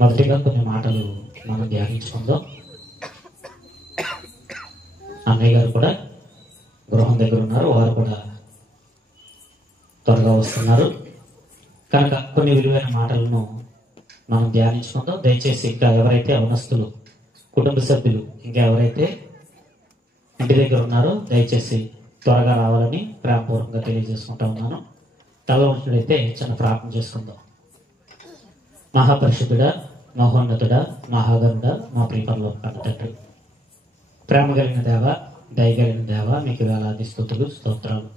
మొదటిగా కొన్ని మాటలు మనం ధ్యానించుకుందాం. అన్నయ్య గారు కూడా గృహం దగ్గర ఉన్నారు, వారు కూడా త్వరగా వస్తున్నారు కనుక కొన్ని విలువైన మాటలను మనం ధ్యానించుకుందాం. దయచేసి ఇంకా ఎవరైతే అవనస్తులు కుటుంబ సభ్యులు ఇంకా ఎవరైతే ఇంటి దగ్గర ఉన్నారో దయచేసి త్వరగా రావాలని ప్రేమపూర్వకంగా తెలియజేసుకుంటా ఉన్నాను. తల ఉంచినట్లయితే చిన్న ప్రార్థన చేసుకుందాం. మహాపరిశుద్ధుడా, మహోన్నతుడా, మహాగరుడా, మా ప్రియపరలోక తండ్రి, ప్రేమ కలిగిన దేవ, దయగలిగిన దేవ, మీకు వేలాది స్తుతులు స్తోత్రాలు.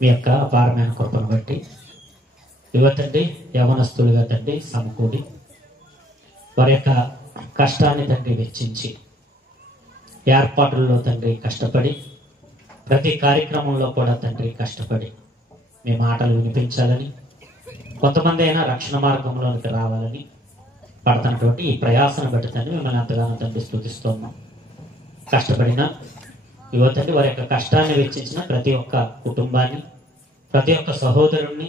మీ యొక్క అపారమైన కృపను బట్టి యువతండి యవనస్తులుగా తండ్రి సమకూడి వారి యొక్క కష్టాన్ని తండ్రి వెచ్చించి ఏర్పాట్లలో తండ్రి కష్టపడి ప్రతి కార్యక్రమంలో కూడా తండ్రి కష్టపడి మీ మాటలు వినిపించాలని, కొంతమంది అయినా రక్షణ మార్గంలోనికి రావాలని పడుతున్నటువంటి ఈ ప్రయాసను బట్టి తండ్రి మిమ్మల్ని ఎంతగానో తండ్రి స్తుతిస్తున్నాం. కష్టపడిన యువతండి వారి యొక్క కష్టాన్ని వెచ్చించిన ప్రతి ఒక్క కుటుంబాన్ని, ప్రతి ఒక్క సహోదరుణ్ణి,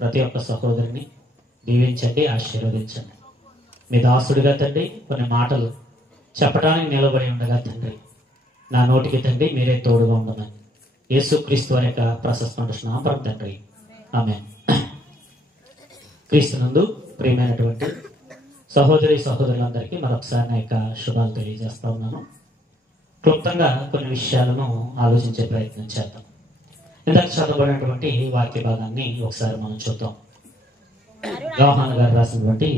ప్రతి ఒక్క సహోదరిని దీవించండి, ఆశీర్వదించండి. మీ దాసుడిగా తండ్రి కొన్ని మాటలు చెప్పడానికి నిలబడి ఉండగా తండ్రి నా నోటికి తండ్రి మీరే తోడుగా ఉండమని యేసుక్రీస్తు వారి యొక్క ప్రశస్తమైన నామమున తండ్రి, ఆమేన్. క్రీస్తునందు ప్రియమైనటువంటి సహోదరి సహోదరులందరికీ మరొకసారి నా యొక్క శుభాలు తెలియజేస్తా ఉన్నాను. క్లుప్తంగా కొన్ని విషయాలను ఆలోచించే ప్రయత్నం చేద్దాం. ఇందాక చదవబడినటువంటి వాక్య భాగాన్ని ఒకసారి మనం చూద్దాం. యోహాను గారు రాసినటువంటి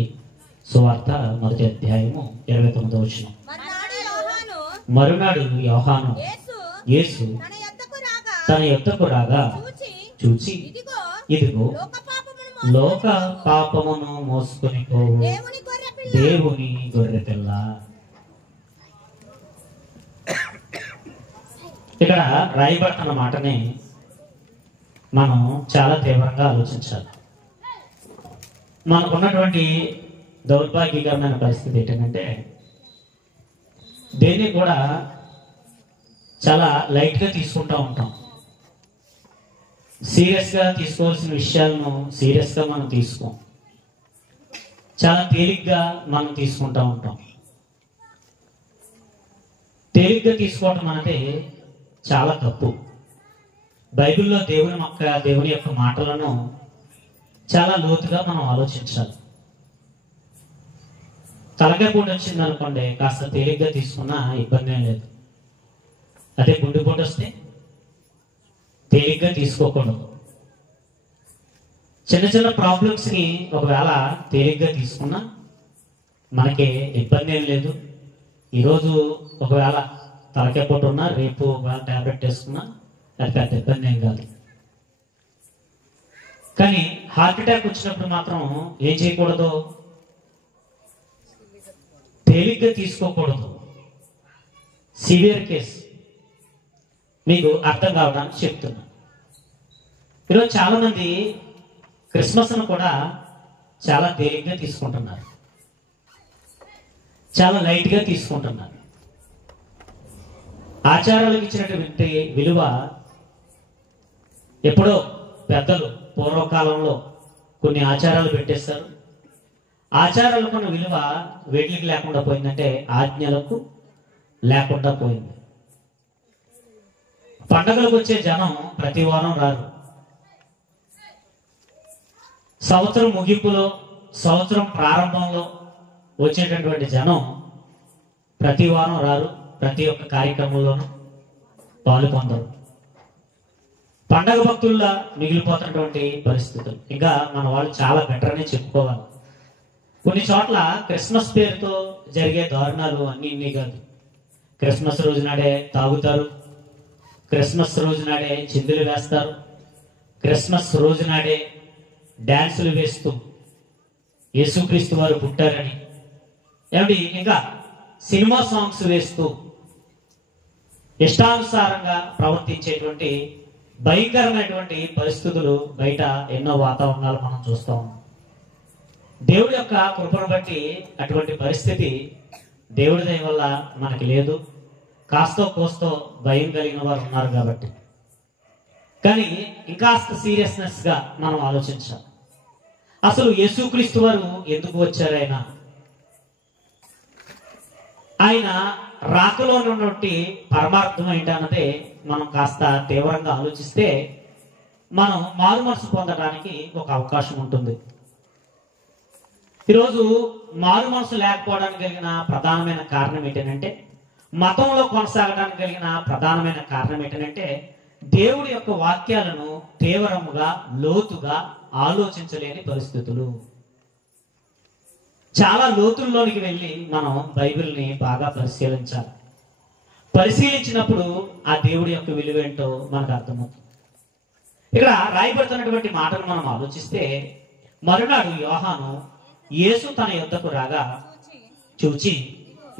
సువార్త 1వ అధ్యాయము 29వ వచనం. మరునాడు యోహాను యేసు తన యొద్దకు రాగా చూచి, ఇదిగో లోక పాపమును మోసుకొని పోవు దేవుని గొర్రెపిల్ల. ఇక్కడ రాయబడుతున్న మాటని మనం చాలా తీవ్రంగా ఆలోచించాలి. మనకున్నటువంటి దౌర్భాగ్యకరమైన పరిస్థితి ఏంటంటే దేన్ని కూడా చాలా లైట్గా తీసుకుంటూ ఉంటాం. సీరియస్గా తీసుకోవాల్సిన విషయాలను సీరియస్గా మనం తీసుకోం, చాలా తేలిగ్గా మనం తీసుకుంటూ ఉంటాం. తేలిగ్గా తీసుకోవటం అనేది చాలా తప్పు. బైబిల్లో దేవుని యొక్క మాటలను చాలా లోతుగా మనం ఆలోచించాలి. తలకాయ పూట వచ్చింది అనుకోండి, కాస్త తేలిగ్గా తీసుకున్నా ఇబ్బంది ఏం లేదు. అదే గుండెపోటు వస్తే తేలిగ్గా తీసుకోకూడదు. చిన్న చిన్న ప్రాబ్లమ్స్ని ఒకవేళ తేలిగ్గా తీసుకున్నా మనకి ఇబ్బంది ఏం లేదు. ఈరోజు ఒకవేళ తలకాయ పూట ఉన్నా రేపు ఒకవేళ ట్యాబ్లెట్ వేసుకున్నా అది పెద్ద ఇబ్బంది ఏం కాదు. కానీ హార్ట్ అటాక్ వచ్చినప్పుడు మాత్రం ఏం చేయకూడదు, తేలిగ్గా తీసుకోకూడదు. సివియర్ కేసు మీకు అర్థం కావడానికి చెప్తున్నా. ఈరోజు చాలా మంది క్రిస్మస్ను కూడా చాలా తేలిగ్గా తీసుకుంటున్నారు, చాలా లైట్గా తీసుకుంటున్నారు. ఆచారాలకు ఇచ్చినటువంటి విలువ ఎప్పుడో పెద్దలు పూర్వకాలంలో కొన్ని ఆచారాలు పెట్టేస్తారు. ఆచారాలకు విలువ వేటికి లేకుండా పోయిందంటే ఆజ్ఞలకు లేకుండా పోయింది. పండగలకు వచ్చే జనం ప్రతి వారం రారు. సంవత్సరం ముగింపులో, సంవత్సరం ప్రారంభంలో వచ్చేటటువంటి జనం ప్రతి వారం రారు, ప్రతి ఒక్క కార్యక్రమంలోనూ పాల్గొందరు. పండగ భక్తుల్లా మిగిలిపోతున్నటువంటి పరిస్థితులు. ఇంకా మన వాళ్ళు చాలా బెటర్ అని చెప్పుకోవాలి. కొన్ని చోట్ల క్రిస్మస్ పేరుతో జరిగే దారుణాలు అన్ని ఇన్ని కాదు. క్రిస్మస్ రోజు నాడే తాగుతారు, క్రిస్మస్ రోజు నాడే చిందులు వేస్తారు, క్రిస్మస్ రోజు నాడే డ్యాన్సులు వేస్తూ యేసుక్రీస్తు వారు పుట్టారని ఏమిటి ఇంకా సినిమా సాంగ్స్ వేస్తూ ఇష్టానుసారంగా ప్రవర్తించేటువంటి భయంకరమైనటువంటి పరిస్థితులు బయట ఎన్నో వాతావరణాలు మనం చూస్తూ ఉన్నాం. దేవుడి యొక్క కృపను బట్టి అటువంటి పరిస్థితి దేవుడి దయ వల్ల మనకి లేదు. కాస్తో కోస్తో భయం కలిగిన వారు ఉన్నారు కాబట్టి. కానీ ఇంకాస్త సీరియస్నెస్గా మనం ఆలోచించాలి. అసలు యేసుక్రీస్తు వారు ఎందుకు వచ్చారు? ఆయన రాకలో ఉన్నటువంటి పరమార్థం ఏంటన్నదే మనం కాస్త తీవ్రంగా ఆలోచిస్తే మనం మారు మనసు పొందడానికి ఒక అవకాశం ఉంటుంది. ఈరోజు మారు మనసు లేకపోవడానికి కలిగిన ప్రధానమైన కారణం ఏంటంటే, మతంలో కొనసాగడానికి కలిగిన ప్రధానమైన కారణం ఏంటంటే, దేవుడి యొక్క వాక్యాలను తీవ్రముగా లోతుగా ఆలోచించలేని పరిస్థితులు. చాలా లోతుల్లోనికి వెళ్ళి మనం బైబిల్ని బాగా పరిశీలించాలి. పరిశీలించినప్పుడు ఆ దేవుడి యొక్క విలువ ఏంటో మనకు అర్థమవుతుంది. ఇక్కడ రాయబడుతున్నటువంటి మాటను మనం ఆలోచిస్తే, మరునాడు యోహాను యేసు తన యొద్దకు రాగా చూచి,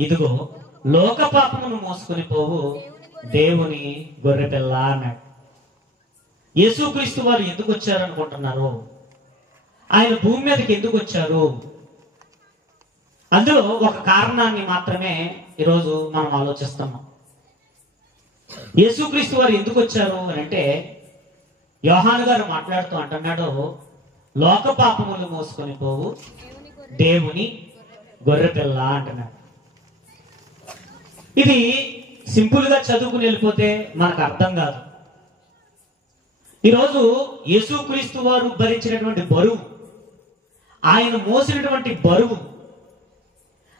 ఇదిగో లోక పాపమును మోసుకొని పోవు దేవుని గొర్రెపిల్ల అన్నాడు. యేసుక్రీస్తు వారు ఎందుకు వచ్చారు అనుకుంటున్నారు? ఆయన భూమి మీదకి ఎందుకు వచ్చారు? అందులో ఒక కారణాన్ని మాత్రమే ఈరోజు మనం ఆలోచిస్తున్నాం. యేసుక్రీస్తు వారు ఎందుకు వచ్చారు అని అంటే, యోహాను గారు మాట్లాడుతూ అంటున్నాడు, లోక పాపములు మోసుకొని పోవు దేవుని గొర్రెపిల్ల అంటున్నాడు. ఇది సింపుల్ గా చదువుకుని వెళ్ళిపోతే మనకు అర్థం కాదు. ఈరోజు యేసుక్రీస్తు వారు భరించినటువంటి బరువు, ఆయన మోసినటువంటి బరువు,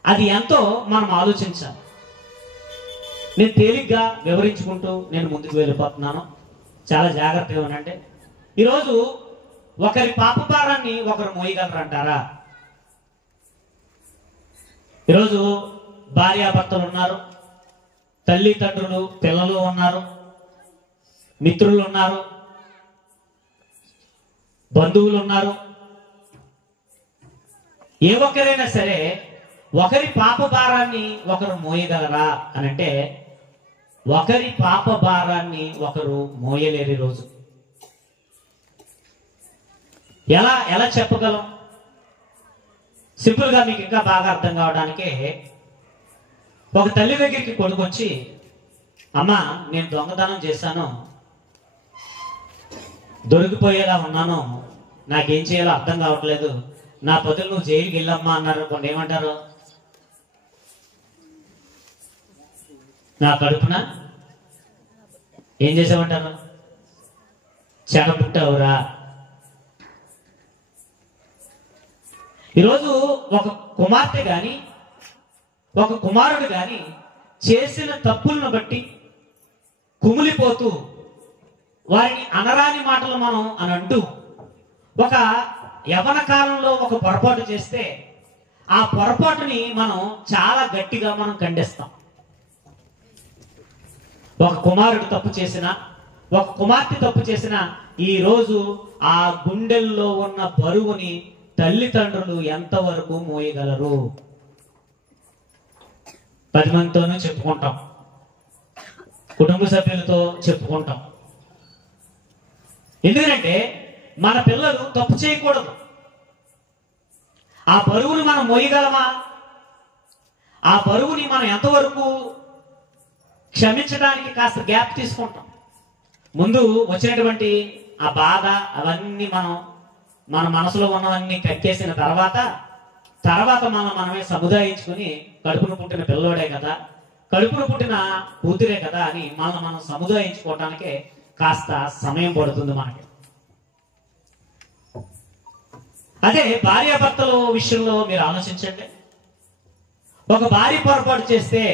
అది ఎంతో మనం ఆలోచించాలి. నేను తేలిగ్గా వివరించుకుంటూ నేను ముందుకు వెళ్ళిపోతున్నాను. చాలా జాగ్రత్తగా ఉండండి. ఈరోజు ఒకరి పాప భారాన్ని ఒకరు మోయగలరు అంటారా? ఈరోజు భార్యాభర్తలు ఉన్నారు, తల్లిదండ్రులు పిల్లలు ఉన్నారు, మిత్రులు ఉన్నారు, బంధువులు ఉన్నారు. ఏ ఒక్కరైనా సరే ఒకరి పాప భారాన్ని ఒకరు మోయగలరా అని అంటే, ఒకరి పాప భారాన్ని ఒకరు మోయలేరు. రోజు ఎలా చెప్పగలం? సింపుల్ గా మీకు ఇంకా బాగా అర్థం కావడానికి, ఒక తల్లి దగ్గరికి కొడుకు వచ్చి, అమ్మా నేను దొంగతనం చేశాను, దొరికిపోయేలా ఉన్నాను, నాకేం చేయాలో అర్థం కావట్లేదు, నా బదులు నువ్వు జైలుకి వెళ్ళమ్మా అన్నారు అనుకోండి, ఏమంటారు? నా కడుపున ఏం చేసామంటారు? చెడపుట్టావురా. ఈరోజు ఒక కుమార్తె గాని ఒక కుమారుడు గాని చేసిన తప్పులను బట్టి కుమిలిపోతూ వారిని అనరాని మాటలు మనం అని అంటూ, ఒక యవన కాలంలో ఒక పొరపాటు చేస్తే ఆ పొరపాటుని మనం చాలా గట్టిగా మనం ఖండిస్తాం. ఒక కుమారుడు తప్పు చేసిన, ఒక కుమార్తె తప్పు చేసిన, ఈ రోజు ఆ గుండెల్లో ఉన్న బరువుని తల్లిదండ్రులు ఎంతవరకు మోయగలరు? 10 మందితోనూ చెప్పుకుంటాం, కుటుంబ సభ్యులతో చెప్పుకుంటాం. ఎందుకంటే మన పిల్లలు తప్పు చేయకూడదు. ఆ బరువుని మనం మోయగలమా? ఆ బరువుని మనం ఎంతవరకు క్షమించడానికి కాస్త గ్యాప్ తీసుకుంటాం. ముందు వచ్చినటువంటి ఆ బాధ అవన్నీ మన మనసులో ఉన్నవన్నీ కక్కేసిన తర్వాత మనమే సముదాయించుకుని, కడుపును పుట్టిన పిల్లోడే కదా, కడుపును పుట్టిన కూతురే కదా అని మనం సముదాయించుకోవటానికే కాస్త సమయం పడుతుంది మనకి. అదే భార్యాభర్తల విషయంలో మీరు ఆలోచించండి. ఒక భార్య పొరపాటు చేస్తే,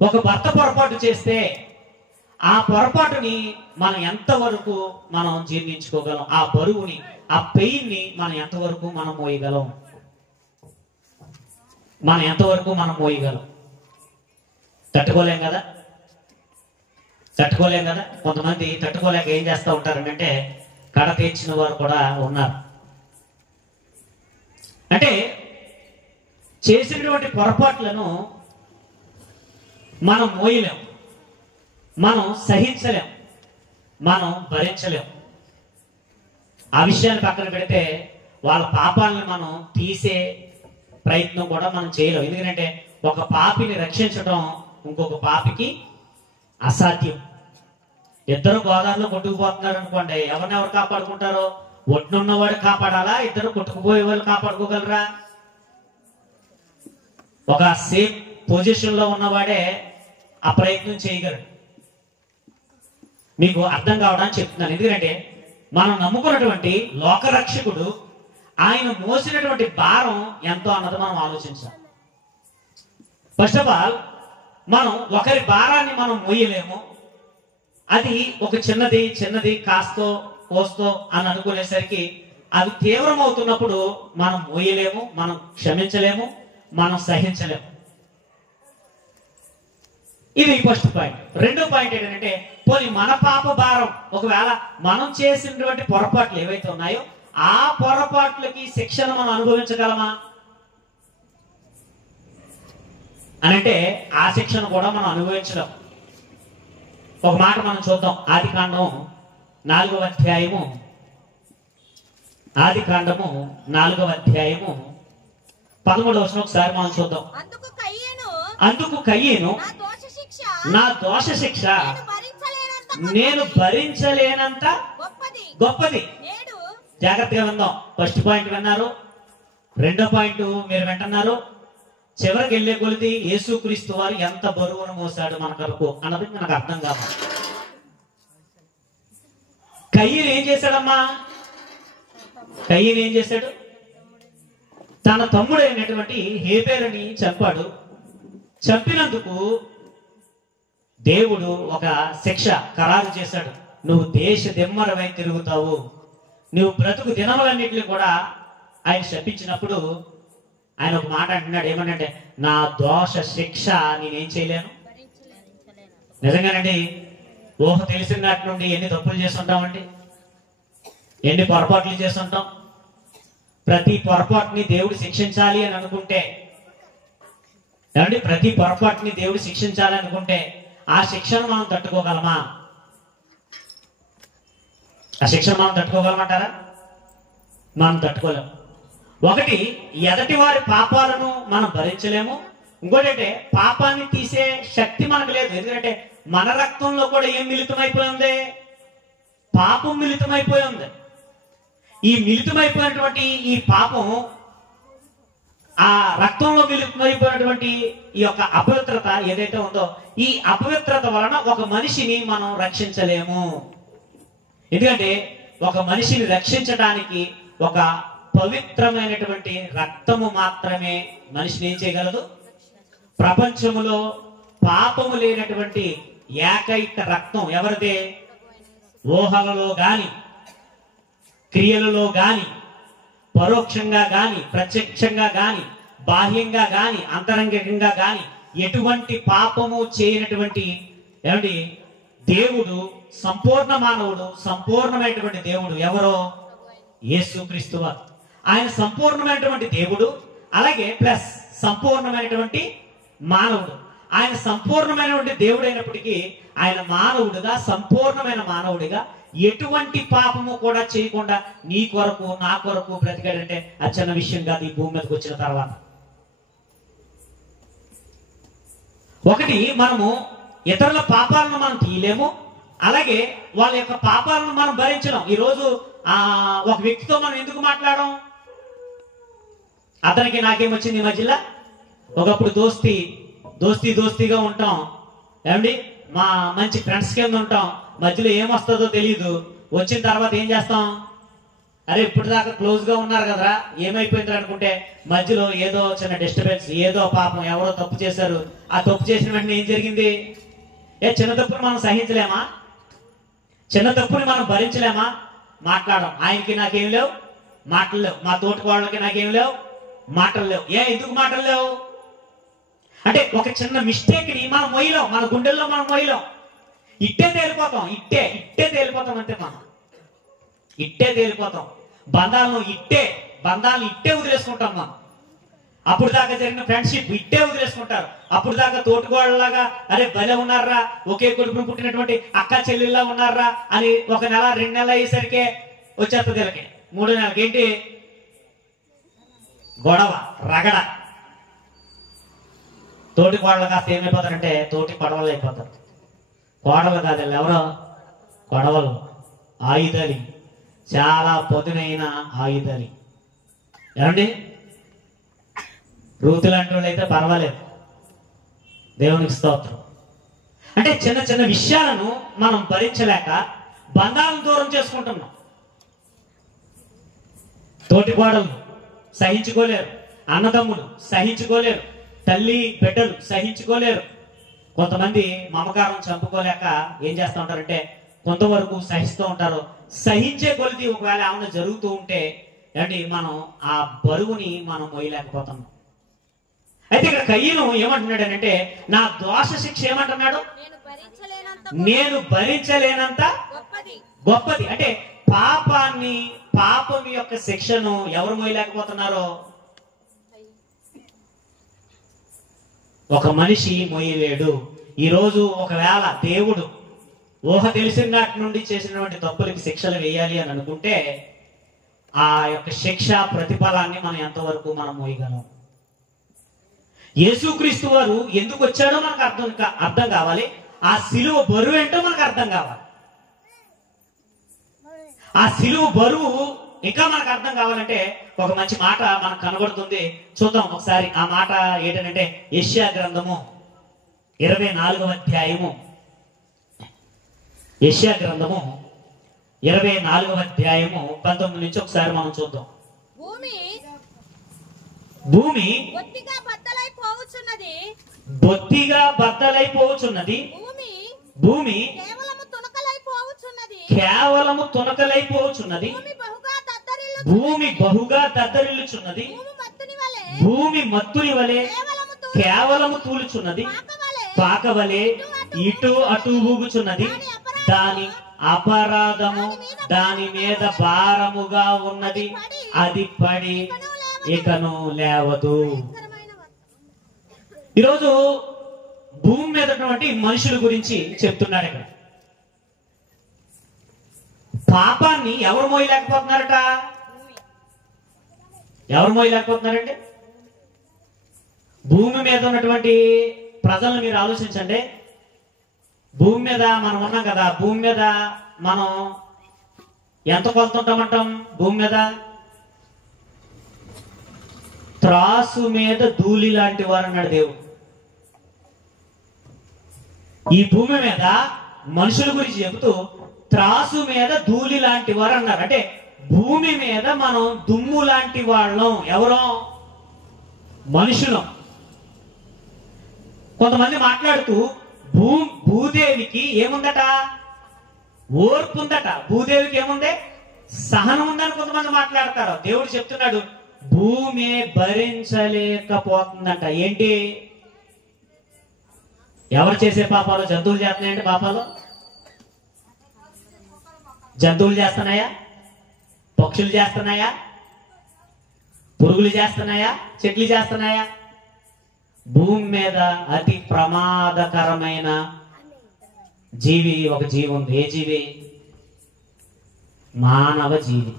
ఒక భర్త పొరపాటు చేస్తే, ఆ పొరపాటుని మనం ఎంతవరకు మనం జీర్ణించుకోగలం? ఆ బరువుని, ఆ పెయిన్ని మనం ఎంతవరకు మనం మోయగలం? తట్టుకోలేం కదా. కొంతమంది తట్టుకోలేక ఏం చేస్తూ ఉంటారంటే, కడ తీర్చిన వారు కూడా ఉన్నారు. అంటే చేసినటువంటి పొరపాట్లను మనం మోయలేం, మనం సహించలేం, మనం భరించలేం. ఆ విషయాన్ని పక్కన పెడితే వాళ్ళ పాపాలను మనం తీసే ప్రయత్నం కూడా మనం చేయలేం. ఎందుకంటే ఒక పాపిని రక్షించడం ఇంకొక పాపికి అసాధ్యం. ఇద్దరు గోదావరిలో కొట్టుకుపోతున్నారు అనుకోండి, ఎవరినెవరు కాపాడుకుంటారో ఒడ్డున్నవాడు కాపాడాలా, ఇద్దరు కొట్టుకుపోయే వాళ్ళు కాపాడుకోగలరా? ఒక సేఫ్ పొజిషన్ లో ఉన్నవాడే ఆ ప్రయత్నం చేయగలడు. మీకు అర్థం కావడానికి చెప్తున్నాను. ఎందుకంటే మనం నమ్ముకున్నటువంటి లోకరక్షకుడు ఆయన మోసినటువంటి భారం ఎంతో అన్నది మనం ఆలోచించాలి. ఫస్ట్ ఆఫ్ ఆల్ మనం ఒకరి భారాన్ని మనం మోయలేము. అది ఒక చిన్నది కాస్తో కోస్తో అని అనుకునేసరికి అది తీవ్రం అవుతున్నప్పుడు మనం మోయలేము, మనం క్షమించలేము, మనం సహించలేము. ఇది ఫస్ట్ పాయింట్. రెండో పాయింట్ ఏంటంటే, పోనీ మన పాప భారం, ఒకవేళ మనం చేసినటువంటి పొరపాట్లు ఏవైతే ఉన్నాయో ఆ పొరపాట్లకి శిక్షను మనం అనుభవించగలమా అనంటే ఆ శిక్షను కూడా మనం అనుభవించలేం. ఒక మాట మనం చూద్దాం. ఆదికాండము 4వ అధ్యాయము 13వ వచనం ఒకసారి మనం చూద్దాం. అందుకు కయ్యేను నా దోష శిక్ష నేను భరించలేనంత గొప్పది. జాగ్రత్తగా విందాం. ఫస్ట్ పాయింట్ విన్నారు, రెండో పాయింట్ మీరు వింటున్నారు. చివరికి వెళ్ళే కొలిది యేసుక్రీస్తు వారు ఎంత బరువును మోసాడు మన కొరకు అన్నది మనకు అర్థం కావాలి. కయ్యను ఏం చేశాడమ్మా? కయ్యను ఏం చేశాడు? తన తమ్ముడైనటువంటి హేబేలుని చంపాడు. చంపినందుకు దేవుడు ఒక శిక్ష ఖరారు చేశాడు. నువ్వు దేశ దిమ్మరవై తిరుగుతావు, నువ్వు బ్రతుకు దినములన్నింటినీ కూడా ఆయన శపించినప్పుడు ఆయన ఒక మాట అంటున్నాడు. ఏమనంటే, నా దోష శిక్ష నేనేం చేయలేను. నిజంగానండి, ఊహ తెలిసిన నాటి నుండి ఎన్ని తప్పులు చేస్తుంటామండి, ఎన్ని పొరపాట్లు చేస్తుంటాం. ప్రతి పొరపాటుని దేవుడు శిక్షించాలి అని అనుకుంటే, ఏమండి, ప్రతి పొరపాటుని దేవుడు శిక్షించాలి అనుకుంటే ఆ శిక్షను మనం తట్టుకోగలమా? ఆ శిక్షను మనం తట్టుకోగలమంటారా? మనం తట్టుకోలేము. ఒకటి, ఎదటి వారి పాపాలను మనం భరించలేము. ఇంకోటి అంటే, పాపాన్ని తీసే శక్తి మనకు లేదు. ఎందుకంటే మన రక్తంలో కూడా ఏం మిళితమైపోయి ఉంది? పాపం మిళితమైపోయి ఉంది. ఈ మిళితమైపోయినటువంటి ఈ పాపం, ఆ రక్తంలో మిళితమైపోయినటువంటి ఈ యొక్క అపవిత్రత ఏదైతే ఉందో, ఈ అపవిత్రత వలన ఒక మనిషిని మనం రక్షించలేము. ఎందుకంటే ఒక మనిషిని రక్షించడానికి ఒక పవిత్రమైనటువంటి రక్తము మాత్రమే మనిషిని ఏం చేయగలదు? ప్రపంచములో పాపము లేనటువంటి ఏకైక రక్తం ఎవరిదే? ఊహలలో గాని, క్రియలలో గాని, పరోక్షంగా గాని, ప్రత్యక్షంగా గాని, బాహ్యంగా గాని, అంతరంగికంగా గాని ఎటువంటి పాపము చేయనటువంటి ఏమండి దేవుడు, సంపూర్ణ మానవుడు, సంపూర్ణమైనటువంటి దేవుడు ఎవరో? యేసుక్రీస్తు వారు. ఆయన సంపూర్ణమైనటువంటి దేవుడు, అలాగే ప్లస్ సంపూర్ణమైనటువంటి మానవుడు. ఆయన సంపూర్ణమైనటువంటి దేవుడు అయినప్పటికీ ఆయన మానవుడిగా, సంపూర్ణమైన మానవుడిగా ఎటువంటి పాపము కూడా చేయకుండా నీ కొరకు నా కొరకు బ్రతికాడంటే అది చిన్న విషయం కాదు. ఈ భూమి మీదకి వచ్చిన తర్వాత ఒకటి, మనము ఇతరుల పాపాలను మనం తీయలేము, అలాగే వాళ్ళ యొక్క పాపాలను మనం భరించలేం. ఈరోజు ఒక వ్యక్తితో మనం ఎందుకు మాట్లాడడం? అతనికి నాకేమొచ్చింది ఈ మధ్యలో? ఒకప్పుడు దోస్తీగా ఉంటాం, ఏమండి, మా మంచి ఫ్రెండ్స్ కింద ఉంటాం. మధ్యలో ఏమొస్తుందో తెలియదు. వచ్చిన తర్వాత ఏం చేస్తాం? అరే ఇప్పుడు దాకా క్లోజ్ గా ఉన్నారు కదరా, ఏమైపోయింది అనుకుంటే మధ్యలో ఏదో చిన్న డిస్టర్బెన్స్, ఏదో పాపం ఎవరో తప్పు చేశారు. ఆ తప్పు చేసిన వెంటనే ఏం జరిగింది? చిన్న తప్పుని మనం సహించలేమా? చిన్న తప్పుని మనం భరించలేమా? మాట్లాడడం. ఆయనకి నాకేం లేవు మాటలు లేవు, మా తోటి వాళ్ళకి నాకేం లేవు మాటలు లేవు. ఎందుకు మాటలు లేవు అంటే, ఒక చిన్న మిస్టేక్ ని మనం మొయ్యలేం, మన గుండెల్లో మనం మొయ్యలేం. ఇట్టే తేలిపోతాం అంతే. మనం ఇట్టే తేలిపోతాం. బంధాలను ఇట్టే వదిలేసుకుంటాం మనం. అప్పుడు దాకా జరిగిన ఫ్రెండ్షిప్ ఇట్టే వదిలేసుకుంటారు. అప్పుడు దాకా తోటికోళ్ళలాగా అరే భలే ఉన్నారా, ఒకే కొడుకును పుట్టినటువంటి అక్క చెల్లెల్లా ఉన్నారా అని 1 నెల 2 నెలలు అయ్యేసరికి వచ్చేస్తుంది. వీళ్ళకి 3 నెలలకి ఏంటి? గొడవ, రగడ. తోటి కోడలు కాస్త ఏమైపోతారంటే తోటి కొడవలు అయిపోతారు. కోడలు కాదు, ఎవరో కొడవలు, ఆయుధాలు, చాలా పదునైన ఆయుధాలు. ఏమండి, రూతు లాంటి వాళ్ళు అయితే పర్వాలేదు, దేవునికి స్తోత్రం. అంటే చిన్న చిన్న విషయాలను మనం భరించలేక బంధాలను దూరం చేసుకుంటున్నాం. తోటికోడలు సహించుకోలేరు, అన్నదమ్ములు సహించుకోలేరు, తల్లి బిడ్డలు సహించుకోలేరు. కొంతమంది మమకారం చంపుకోలేక ఏం చేస్తూ ఉంటారంటే కొంతవరకు సహిస్తూ ఉంటారు. సహించే కొలిది ఒకవేళ ఏమైనా జరుగుతూ ఉంటే అంటే మనం ఆ బరువుని మనం మోయలేకపోతున్నాం. అయితే ఇక్కడ కయ్యను ఏమంటున్నాడు అంటే, నా దోష శిక్ష ఏమంటున్నాడు, నేను భరించలేనంత గొప్పది. అంటే పాపం యొక్క శిక్షను ఎవరు మోయలేకపోతున్నారో ఒక మనిషి మోయలేడు. ఈరోజు ఒకవేళ దేవుడు ఊహ తెలిసిన నాటి నుండి చేసినటువంటి తప్పులకి శిక్షలు వేయాలి అని అనుకుంటే ఆ యొక్క శిక్ష ప్రతిఫలాన్ని మనం ఎంతవరకు మనం మోయగలం? యేసుక్రీస్తు వారు ఎందుకు వచ్చాడో మనకు అర్థం కావాలి. ఆ సిలువ బరువు ఏంటో మనకు అర్థం కావాలి. ఆ సిలువ బరువు ఇంకా మనకు అర్థం కావాలంటే ఒక మంచి మాట మనకు కనబడుతుంది, చూద్దాం ఒకసారి. ఆ మాట ఏంటంటే యెషయా గ్రంథము 24వ అధ్యాయము, యెషయా గ్రంథము 24వ అధ్యాయము 19 నుంచి ఒకసారి మనం చూద్దాం. భూమి బొత్తిగా బద్దలైపోవచ్చున్నది, భూమి కేవలము తునకలైపోవచ్చున్నది, భూమి బహుగా దద్దరిల్లుచున్నది, భూమి మత్తుని వలె కేవలము తూలుచున్నది, పాకవలే ఇటు అటు ఊగుచున్నది, దాని అపరాధము దాని మీద భారముగా ఉన్నది, అది పడి ఇకను లేవదు. ఈరోజు భూమి మీద ఉన్నటువంటి మనుషుల గురించి చెప్తున్నాడు. ఇక్కడ పాపాన్ని ఎవరు మోయలేకపోతున్నారట? ఎవరు మోయలేకపోతున్నారండి? భూమి మీద ఉన్నటువంటి ప్రజలను మీరు ఆలోచించండి. భూమి మీద మనం ఉన్నాం కదా, భూమి మీద మనం ఎంత కొలుతుంటామంటాం? భూమి మీద త్రాసు మీద ధూళి లాంటి వారు అన్నాడు దేవుడు. ఈ భూమి మీద మనుషుల గురించి చెబుతూ త్రాసు మీద ధూళి లాంటి వారు అన్నారు. అంటే భూమి మీద మనం దుమ్ము లాంటి వాళ్ళం. ఎవరో మనుషులం. కొంతమంది మాట్లాడుతూ భూదేవికి ఏముందట? ఓర్పు ఉందట. భూదేవికి ఏముంది? సహనం ఉందని కొంతమంది మాట్లాడతారు. దేవుడు చెప్తున్నాడు భూమి భరించలేకపోతుందంట. ఏంటి? ఎవరు చేసే పాపాలు? జంతువులు చేస్తున్నాయండి పాపాలు? జంతువులు చేస్తున్నాయా? పక్షులు చేస్తున్నాయా? పురుగులు చేస్తున్నాయా? చెట్లు చేస్తున్నాయా? భూమి మీద అతి ప్రమాదకరమైన జీవి ఒక జీవి ఉంది. ఏ జీవి? మానవ జీవి.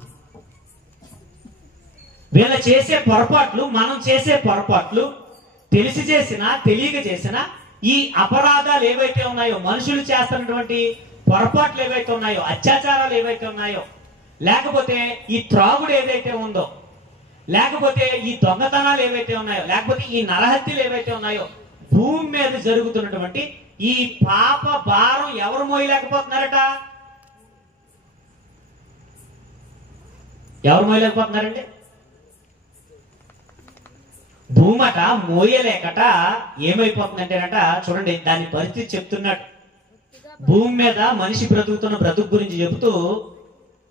వీళ్ళ చేసే పొరపాట్లు, మనం చేసే పొరపాట్లు, తెలిసి చేసినా తెలియక చేసినా ఈ అపరాధాలు ఏవైతే ఉన్నాయో, మనుషులు చేస్తున్నటువంటి పొరపాట్లు ఏవైతే ఉన్నాయో, అత్యాచారాలు ఏవైతే ఉన్నాయో, లేకపోతే ఈ త్రాగుడు ఏదైతే ఉందో, లేకపోతే ఈ దొంగతనాలు ఏవైతే ఉన్నాయో, లేకపోతే ఈ నరహత్యలు ఏవైతే ఉన్నాయో, భూమి మీద జరుగుతున్నటువంటి ఈ పాప భారం ఎవరు మోయలేకపోతున్నారట? ఎవరు మోయలేకపోతున్నారండి? భూమట మోయలేకట ఏమైపోతుందంటేనట, చూడండి దాని పరిస్థితి చెప్తున్నాడు. భూమి మీద మనిషి బ్రతుకుతున్న బ్రతుకు గురించి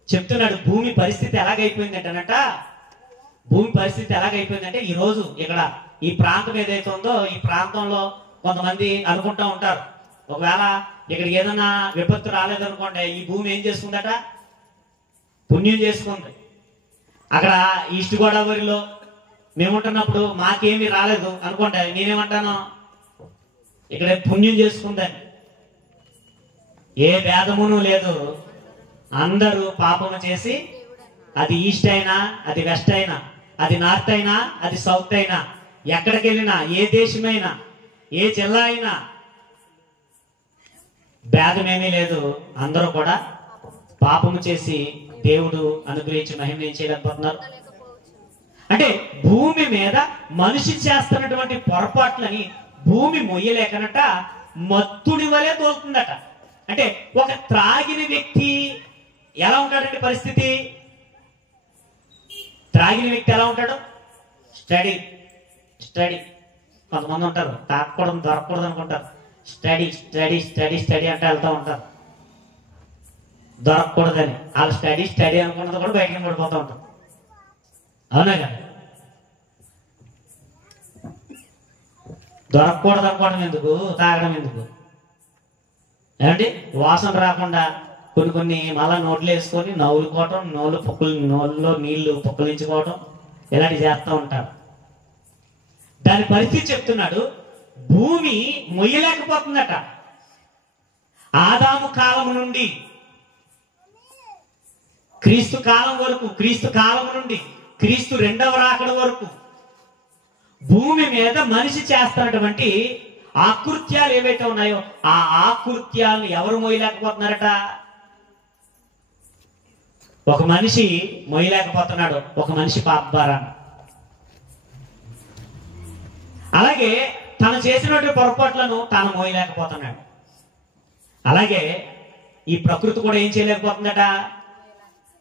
చెప్తున్నాడు. భూమి పరిస్థితి ఎలాగైపోయిందంటేనట, భూమి పరిస్థితి ఎలాగైపోయిందంటే, ఈ రోజు ఇక్కడ ఈ ప్రాంతం ఏదైతే ఉందో, ఈ ప్రాంతంలో కొంతమంది అనుకుంటా ఉంటారు, ఒకవేళ ఇక్కడ ఏదైనా విపత్తు రాలేదనుకోండి, ఈ భూమి ఏం చేసుకుందట? పుణ్యం చేసుకుంది. అక్కడ ఈస్ట్ గోదావరిలో మేముంటున్నప్పుడు మాకేమి రాలేదు అనుకోండి, నేనేమంటాను? ఇక్కడ పుణ్యం చేసుకుందని. ఏ భేదమును లేదు, అందరూ పాపము చేసి, అది ఈస్ట్ అయినా, అది వెస్ట్ అయినా, అది నార్త్ అయినా, అది సౌత్ అయినా, ఎక్కడికి వెళ్ళినా, ఏ దేశమైనా, ఏ జిల్లా అయినా భేదమేమీ లేదు. అందరూ కూడా పాపము చేసి దేవుడు అనుగ్రహించి మహిమ ఏం చేయలేకపోతున్నారు? అంటే భూమి మీద మనిషి చేస్తున్నటువంటి పొరపాట్లని భూమి మొయ్యలేకనట మత్తుడి వలె తోలుతుందట. అంటే ఒక త్రాగిన వ్యక్తి ఎలా ఉంటాడంటే పరిస్థితి, త్రాగిన వ్యక్తి ఎలా ఉంటాడు? Study study. కొంతమంది ఉంటారు తాకూడదు దొరకకూడదు అనుకుంటారు, స్టడీ స్టడీ స్టడీ స్టడీ అంటే వెళ్తూ ఉంటారు దొరకకూడదని. వాళ్ళు స్టడీ స్టడీ అనుకున్నది కూడా బయటకి పడిపోతూ ఉంటారు. అవునా కదా? దొరకకూడదు అనుకోవడం ఎందుకు, తాగడం ఎందుకు? ఏమంటే వాసన రాకుండా కొన్ని మళ్ళా నోట్లు వేసుకొని నవ్వులుకోవటం, నోళ్ళలో నీళ్లు పుక్కలించుకోవటం ఇలాంటివి చేస్తూ ఉంటారు. దాని పరిస్థితి చెప్తున్నాడు. భూమి మొయ్యలేకపోతుందట. ఆదాము కాలం నుండి క్రీస్తు కాలం వరకు, క్రీస్తు కాలం నుండి క్రీస్తు రెండవ రాకడ వరకు భూమి మీద మనిషి చేస్తున్నటువంటి ఆకృత్యాలు ఏవైతే ఉన్నాయో ఆ ఆకృత్యాలను ఎవరు మోయలేకపోతున్నారట? ఒక మనిషి మోయలేకపోతున్నాడు, ఒక మనిషి పాప భారాన్ని. అలాగే తను చేసినటువంటి పొరపాట్లను తాను మోయలేకపోతున్నాడు. అలాగే ఈ ప్రకృతి కూడా ఏం చేయలేకపోతుందట.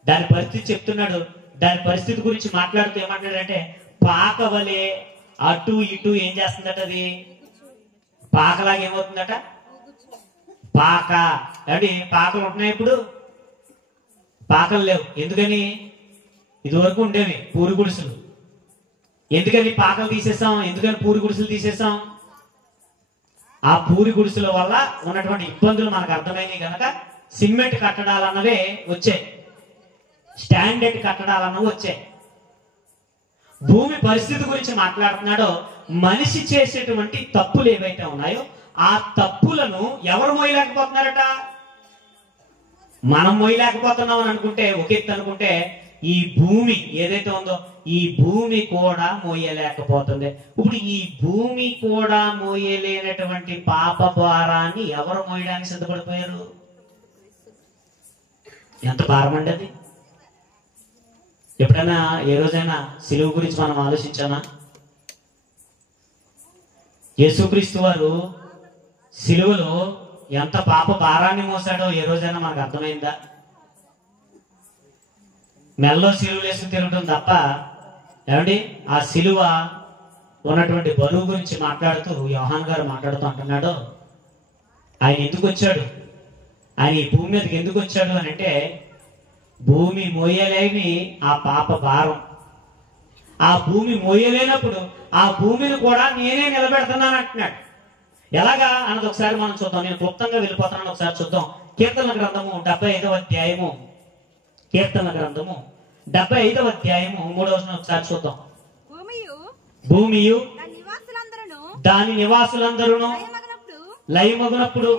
దాని పరిస్థితి చెప్తున్నాడు. దాని పరిస్థితి గురించి మాట్లాడుతూ ఏమంటాడంటే, పాక వలె అటు ఇటు ఏం చేస్తుందట? అది పాకలాగా ఏమవుతుందట? పాక. అంటే పాకలు ఉంటున్నాయి, ఇప్పుడు పాకలు లేవు. ఎందుకని? ఇదివరకు ఉండేవి పూరి గుడిసెలు. ఎందుకని పాకలు తీసేసాం? ఎందుకని పూరి గుడిసెలు తీసేసాం? ఆ పూరి గుడిసెల వల్ల ఉన్నటువంటి ఇబ్బందులు మనకు అర్థమైనవి కనుక సిమెంట్ కట్టడాలన్నవే వచ్చాయి, స్టాండర్డ్ కట్టడాలన్నవి వచ్చాయి. భూమి పరిస్థితి గురించి మాట్లాడుతున్నాడో, మనిషి చేసేటువంటి తప్పులు ఏవైతే ఉన్నాయో ఆ తప్పులను ఎవరు మోయలేకపోతున్నారట? మనం మోయలేకపోతున్నాం అని అనుకుంటే ఒక ఎత్తు అనుకుంటే, ఈ భూమి ఏదైతే ఉందో ఈ భూమి కూడా మోయలేకపోతుంది. ఇప్పుడు ఈ భూమి కూడా మోయలేనటువంటి పాప భారాన్ని ఎవరు మోయడానికి సిద్ధపడిపోయారు? ఎంత భారమండి అది! ఎప్పుడైనా ఏ రోజైనా సిలువ గురించి మనం ఆలోచించామా? యేసుక్రీస్తు వారు సిలువలో ఎంత పాప భారాన్ని మోసాడో ఏ రోజైనా మనకు అర్థమైందా? మెల్లో సిలువలు వేసుకుని తిరగడం తప్ప, ఏమండి ఆ సిలువ ఉన్నటువంటి బరువు గురించి మాట్లాడుతూ యోహాన్ గారు మాట్లాడుతూ అంటున్నాడు, ఆయన ఎందుకు వచ్చాడు, ఆయన ఈ భూమి మీదకి ఎందుకు వచ్చాడు అని అంటే, భూమి మోయలేని ఆ పాప భారం, ఆ భూమి మోయలేనప్పుడు ఆ భూమిని కూడా నేనే నిలబెడుతున్నాను అంటున్నాడు. ఎలాగా అన్నది ఒకసారి మనం చూద్దాం. నేను క్లుప్తంగా వెళ్ళిపోతున్నాను, ఒకసారి చూద్దాం. కీర్తన గ్రంథము 75వ అధ్యాయము, కీర్తన గ్రంథము 75వ అధ్యాయము 3వ వచనం ఒకసారి చూద్దాం. భూమియు దాని నివాసులందరూ లయమగునప్పుడు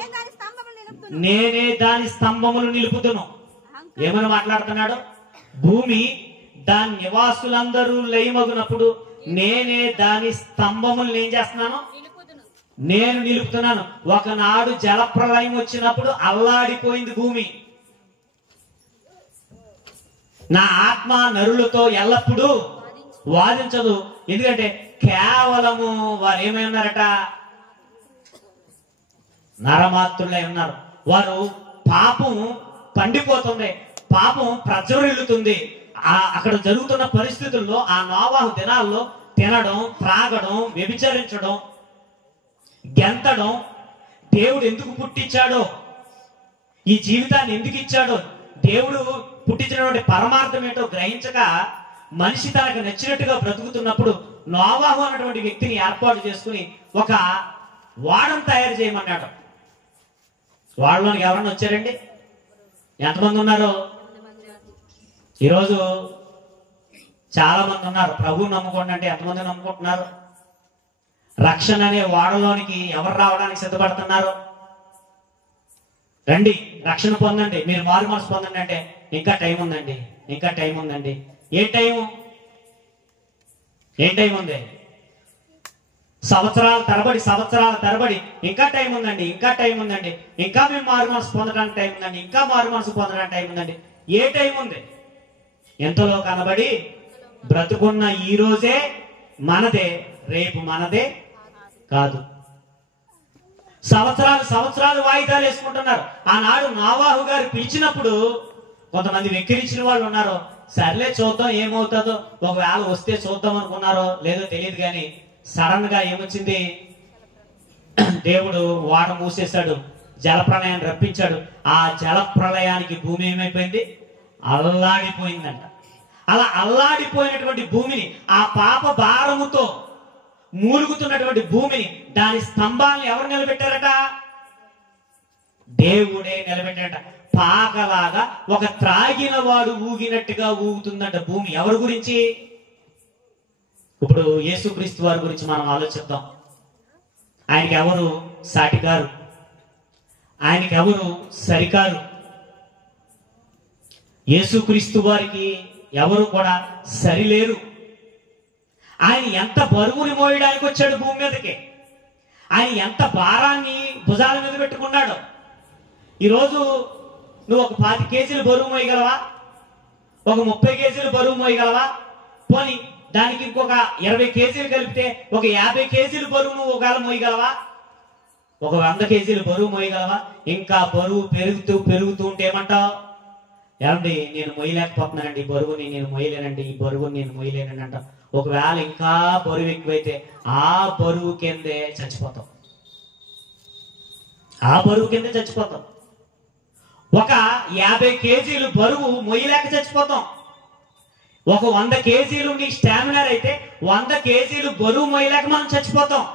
నేనే దాని స్తంభములు నిలుపుదును. ఏమని మాట్లాడుతున్నాడు? భూమి దాని నివాసులందరూ లయమగునప్పుడు నేనే దాని స్తంభములు ఏం చేస్తున్నాను? నేను నిలుపుతున్నాను. ఒకనాడు జలప్రలయం వచ్చినప్పుడు అల్లాడిపోయింది భూమి. నా ఆత్మ నరులతో ఎల్లప్పుడూ వాదించదు. ఎందుకంటే కేవలము వారు ఏమై ఉన్నారట? నరమాత్రులై ఉన్నారు. వారు పాపం పండిపోతుంది, పాపం ప్రజ్వరిల్లుతుంది. అక్కడ జరుగుతున్న పరిస్థితుల్లో ఆ నోవాహు దినాల్లో తినడం, త్రాగడం, వ్యభిచరించడం, గెంతడం, దేవుడు ఎందుకు పుట్టించాడో, ఈ జీవితాన్ని ఎందుకు ఇచ్చాడో, దేవుడు పుట్టించినటువంటి పరమార్థం ఏంటో గ్రహించక మనిషి తనకు నచ్చినట్టుగా బ్రతుకుతున్నప్పుడు నోవాహు అన్నటువంటి వ్యక్తిని ఏర్పాటు చేసుకుని ఒక వాడను తయారు చేయమన్నాడు. వాళ్ళలోనికి ఎవరన్నా వచ్చారండి? ఎంతమంది ఉన్నారు? ఈరోజు చాలా మంది ఉన్నారు. ప్రభువు నమ్ముకోండి అంటే ఎంతమంది నమ్ముకుంటున్నారు? రక్షణ అనే వాడలోనికి ఎవరు రావడానికి సిద్ధపడుతున్నారు? రండి, రక్షణ పొందండి, మీరు మారు మనసు పొందండి అంటే ఇంకా టైం ఉందండి, ఇంకా టైం ఉందండి. ఏం టైము? ఏం టైం ఉంది? సంవత్సరాల తరబడి ఇంకా టైం ఉందండి, ఇంకా టైం ఉందండి, ఇంకా మేము మారు మనసు పొందడానికి టైం ఉందండి, ఇంకా మారు మనసు పొందడానికి టైం ఉందండి. ఏ టైం ఉంది? ఎంతలో కనబడి బ్రతుకున్న ఈ రోజే మనదే, రేపు మనదే కాదు. సంవత్సరాలు వాయిదాలు వేసుకుంటున్నారు. ఆనాడు నోవాహు గారు పిలిచినప్పుడు కొంతమంది వెక్కిరించిన వాళ్ళు ఉన్నారు. సర్లే చూద్దాం ఏమవుతుందో, ఒకవేళ వస్తే చూద్దాం అనుకున్నారో లేదో తెలియదు, కానీ సడన్ గా ఏమొచ్చింది? దేవుడు వాడ మూసేశాడు, జలప్రళయాన్ని రప్పించాడు. ఆ జలప్రళయానికి భూమి ఏమైపోయింది? అల్లాడిపోయిందంట. అలా అల్లాడిపోయినటువంటి భూమిని, ఆ పాప భారముతో మూలుగుతున్నటువంటి భూమిని, దాని స్తంభాలను ఎవరు నిలబెట్టారట? దేవుడే నిలబెట్టారట. పాకలాగా ఒక త్రాగిన వాడు ఊగినట్టుగా ఊగుతుందంట భూమి. ఎవరి గురించి? ఇప్పుడు యేసుక్రీస్తు వారి గురించి మనం ఆలోచిద్దాం. ఆయనకి ఎవరు సాటిగారు? ఆయనకి ఎవరు సరికారు? యేసుక్రీస్తు వారికి ఎవరు కూడా సరిలేరు. ఆయన ఎంత బరువుని మోయడానికి వచ్చాడు భూమి మీదకి, ఆయన ఎంత భారాన్ని భుజాల మీద పెట్టుకున్నాడు. ఈరోజు నువ్వు ఒక 20 కేజీలు బరువు మోయగలవా? ఒక 30 కేజీలు బరువు మోయగలవా? పోనీ దానికి ఇంకొక 20 కేజీలు కలిపితే ఒక 50 కేజీలు బరువు నువ్వు ఒకవేళ మోయగలవా? ఒక 100 కేజీలు బరువు మోయగలవా? ఇంకా బరువు పెరుగుతూ ఉంటే ఏమంటావు? ఏమండి, నేను మొయ్యలేకపోతున్నానండి, ఈ బరువుని నేను మొయ్యలేనండి, ఈ బరువుని నేను మొయ్యలేనండి అంటావు. ఒకవేళ ఇంకా బరువు ఎక్కువైతే ఆ బరువు కిందే చచ్చిపోతాం. ఆ బరువు కిందే చచ్చిపోతాం. ఒక 50 కేజీలు బరువు మొయ్యలేక చచ్చిపోతాం. ఒక 100 కేజీలు నీ స్టామినా అయితే 100 కేజీలు బరువు మొయ్యలేక మనం చచ్చిపోతాం.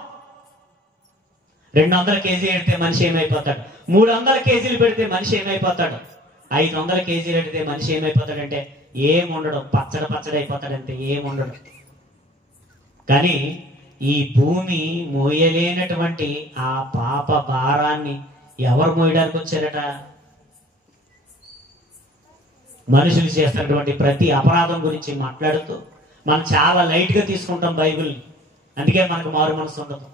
200 కేజీలు పెడితే మనిషి ఏమైపోతాడు? 300 కేజీలు పెడితే మనిషి ఏమైపోతాడు? 500 కేజీలు పెడితే మనిషి ఏమైపోతాడంటే ఏముండడు, పచ్చడి అయిపోతాడంటే ఏముండడు. కానీ ఈ భూమి మోయలేనటువంటి ఆ పాప భారాన్ని ఎవరు మోయడానికి వచ్చారట? మనుషులు చేస్తున్నటువంటి ప్రతి అపరాధం గురించి మాట్లాడుతూ మనం చాలా లైట్ గా తీసుకుంటాం బైబిల్ని. అందుకే మనకు మారు మనసు ఉండదు.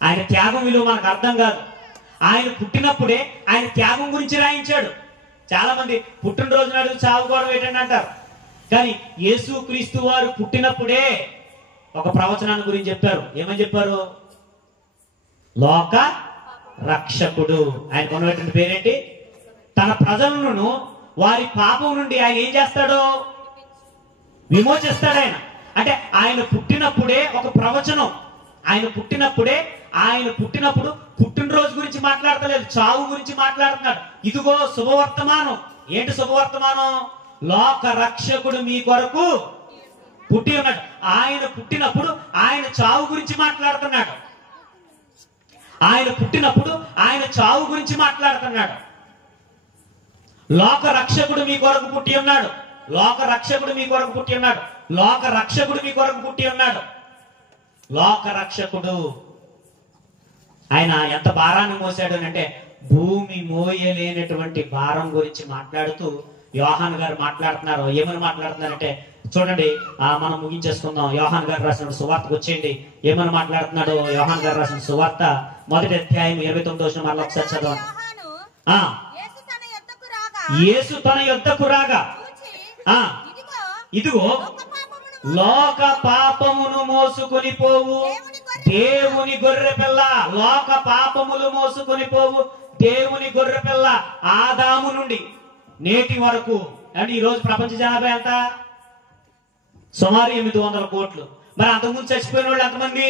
ఆయన త్యాగం విలువ మనకు అర్థం కాదు. ఆయన పుట్టినప్పుడే ఆయన త్యాగం గురించి రాయించాడు. చాలా మంది పుట్టినరోజు నాడు చావుకోవడం ఏంటంటే అంటారు. కానీ యేసుక్రీస్తు వారు పుట్టినప్పుడే ఒక ప్రవచనాన్ని గురించి చెప్పారు. ఏమని చెప్పారు? లోక రక్షకుడు. ఆయన కొన్నటువంటి పేరేంటి? తన ప్రజలను వారి పాపం నుండి ఆయన ఏం చేస్తాడు? విమోచిస్తాడు. అంటే ఆయన పుట్టినప్పుడే ఒక ప్రవచనం. ఆయన పుట్టినప్పుడు పుట్టినరోజు గురించి మాట్లాడతలేదు, చావు గురించి మాట్లాడుతున్నాడు. ఇదిగో శుభవర్తమానం. ఏంటి శుభవర్తమానం? లోక రక్షకుడు మీ కొరకు పుట్టి ఉన్నాడు. ఆయన పుట్టినప్పుడు ఆయన చావు గురించి మాట్లాడుతున్నాడు. ఆయన పుట్టినప్పుడు ఆయన చావు గురించి మాట్లాడుతున్నాడు. లోక రక్షకుడు మీ కొరకు పుట్టి ఉన్నాడు. లోక రక్షకుడు మీ కొరకు పుట్టి ఉన్నాడు. లోక రక్షకుడు మీ కొరకు పుట్టి ఉన్నాడు. లోక రక్షకుడు ఆయన ఎంత భారాన్ని మోసాడు అంటే భూమి మోయలేనటువంటి భారం గురించి మాట్లాడుతూ యోహాన్ గారు మాట్లాడుతున్నారు. ఏమని మాట్లాడుతున్నారంటే చూడండి, మనం ముగించేసుకుందాం. యోహాన్ గారు రాసిన సువార్తకు వచ్చేయండి. ఏమని మాట్లాడుతున్నాడు? యోహాన్ గారు రాసిన సువార్త 1వ అధ్యాయం 29వ వచనం మళ్ళీ ఒకసారి చదవండి. యేసు తన యొద్దకు రాగా ఇదిగో లోక పాపమును మోసుకొని పోవు దేవుని గొర్రె పిల్ల. లోక పాపములు మోసుకొని పోవు దేవుని గొర్రె పిల్ల. ఆదాము నుండి నేటి వరకు అంటే ఈ రోజు ప్రపంచ జనాభా ఎంత? సుమారు 800 కోట్లు. మరి అంతకుముందు చచ్చిపోయిన వాళ్ళు ఎంతమంది?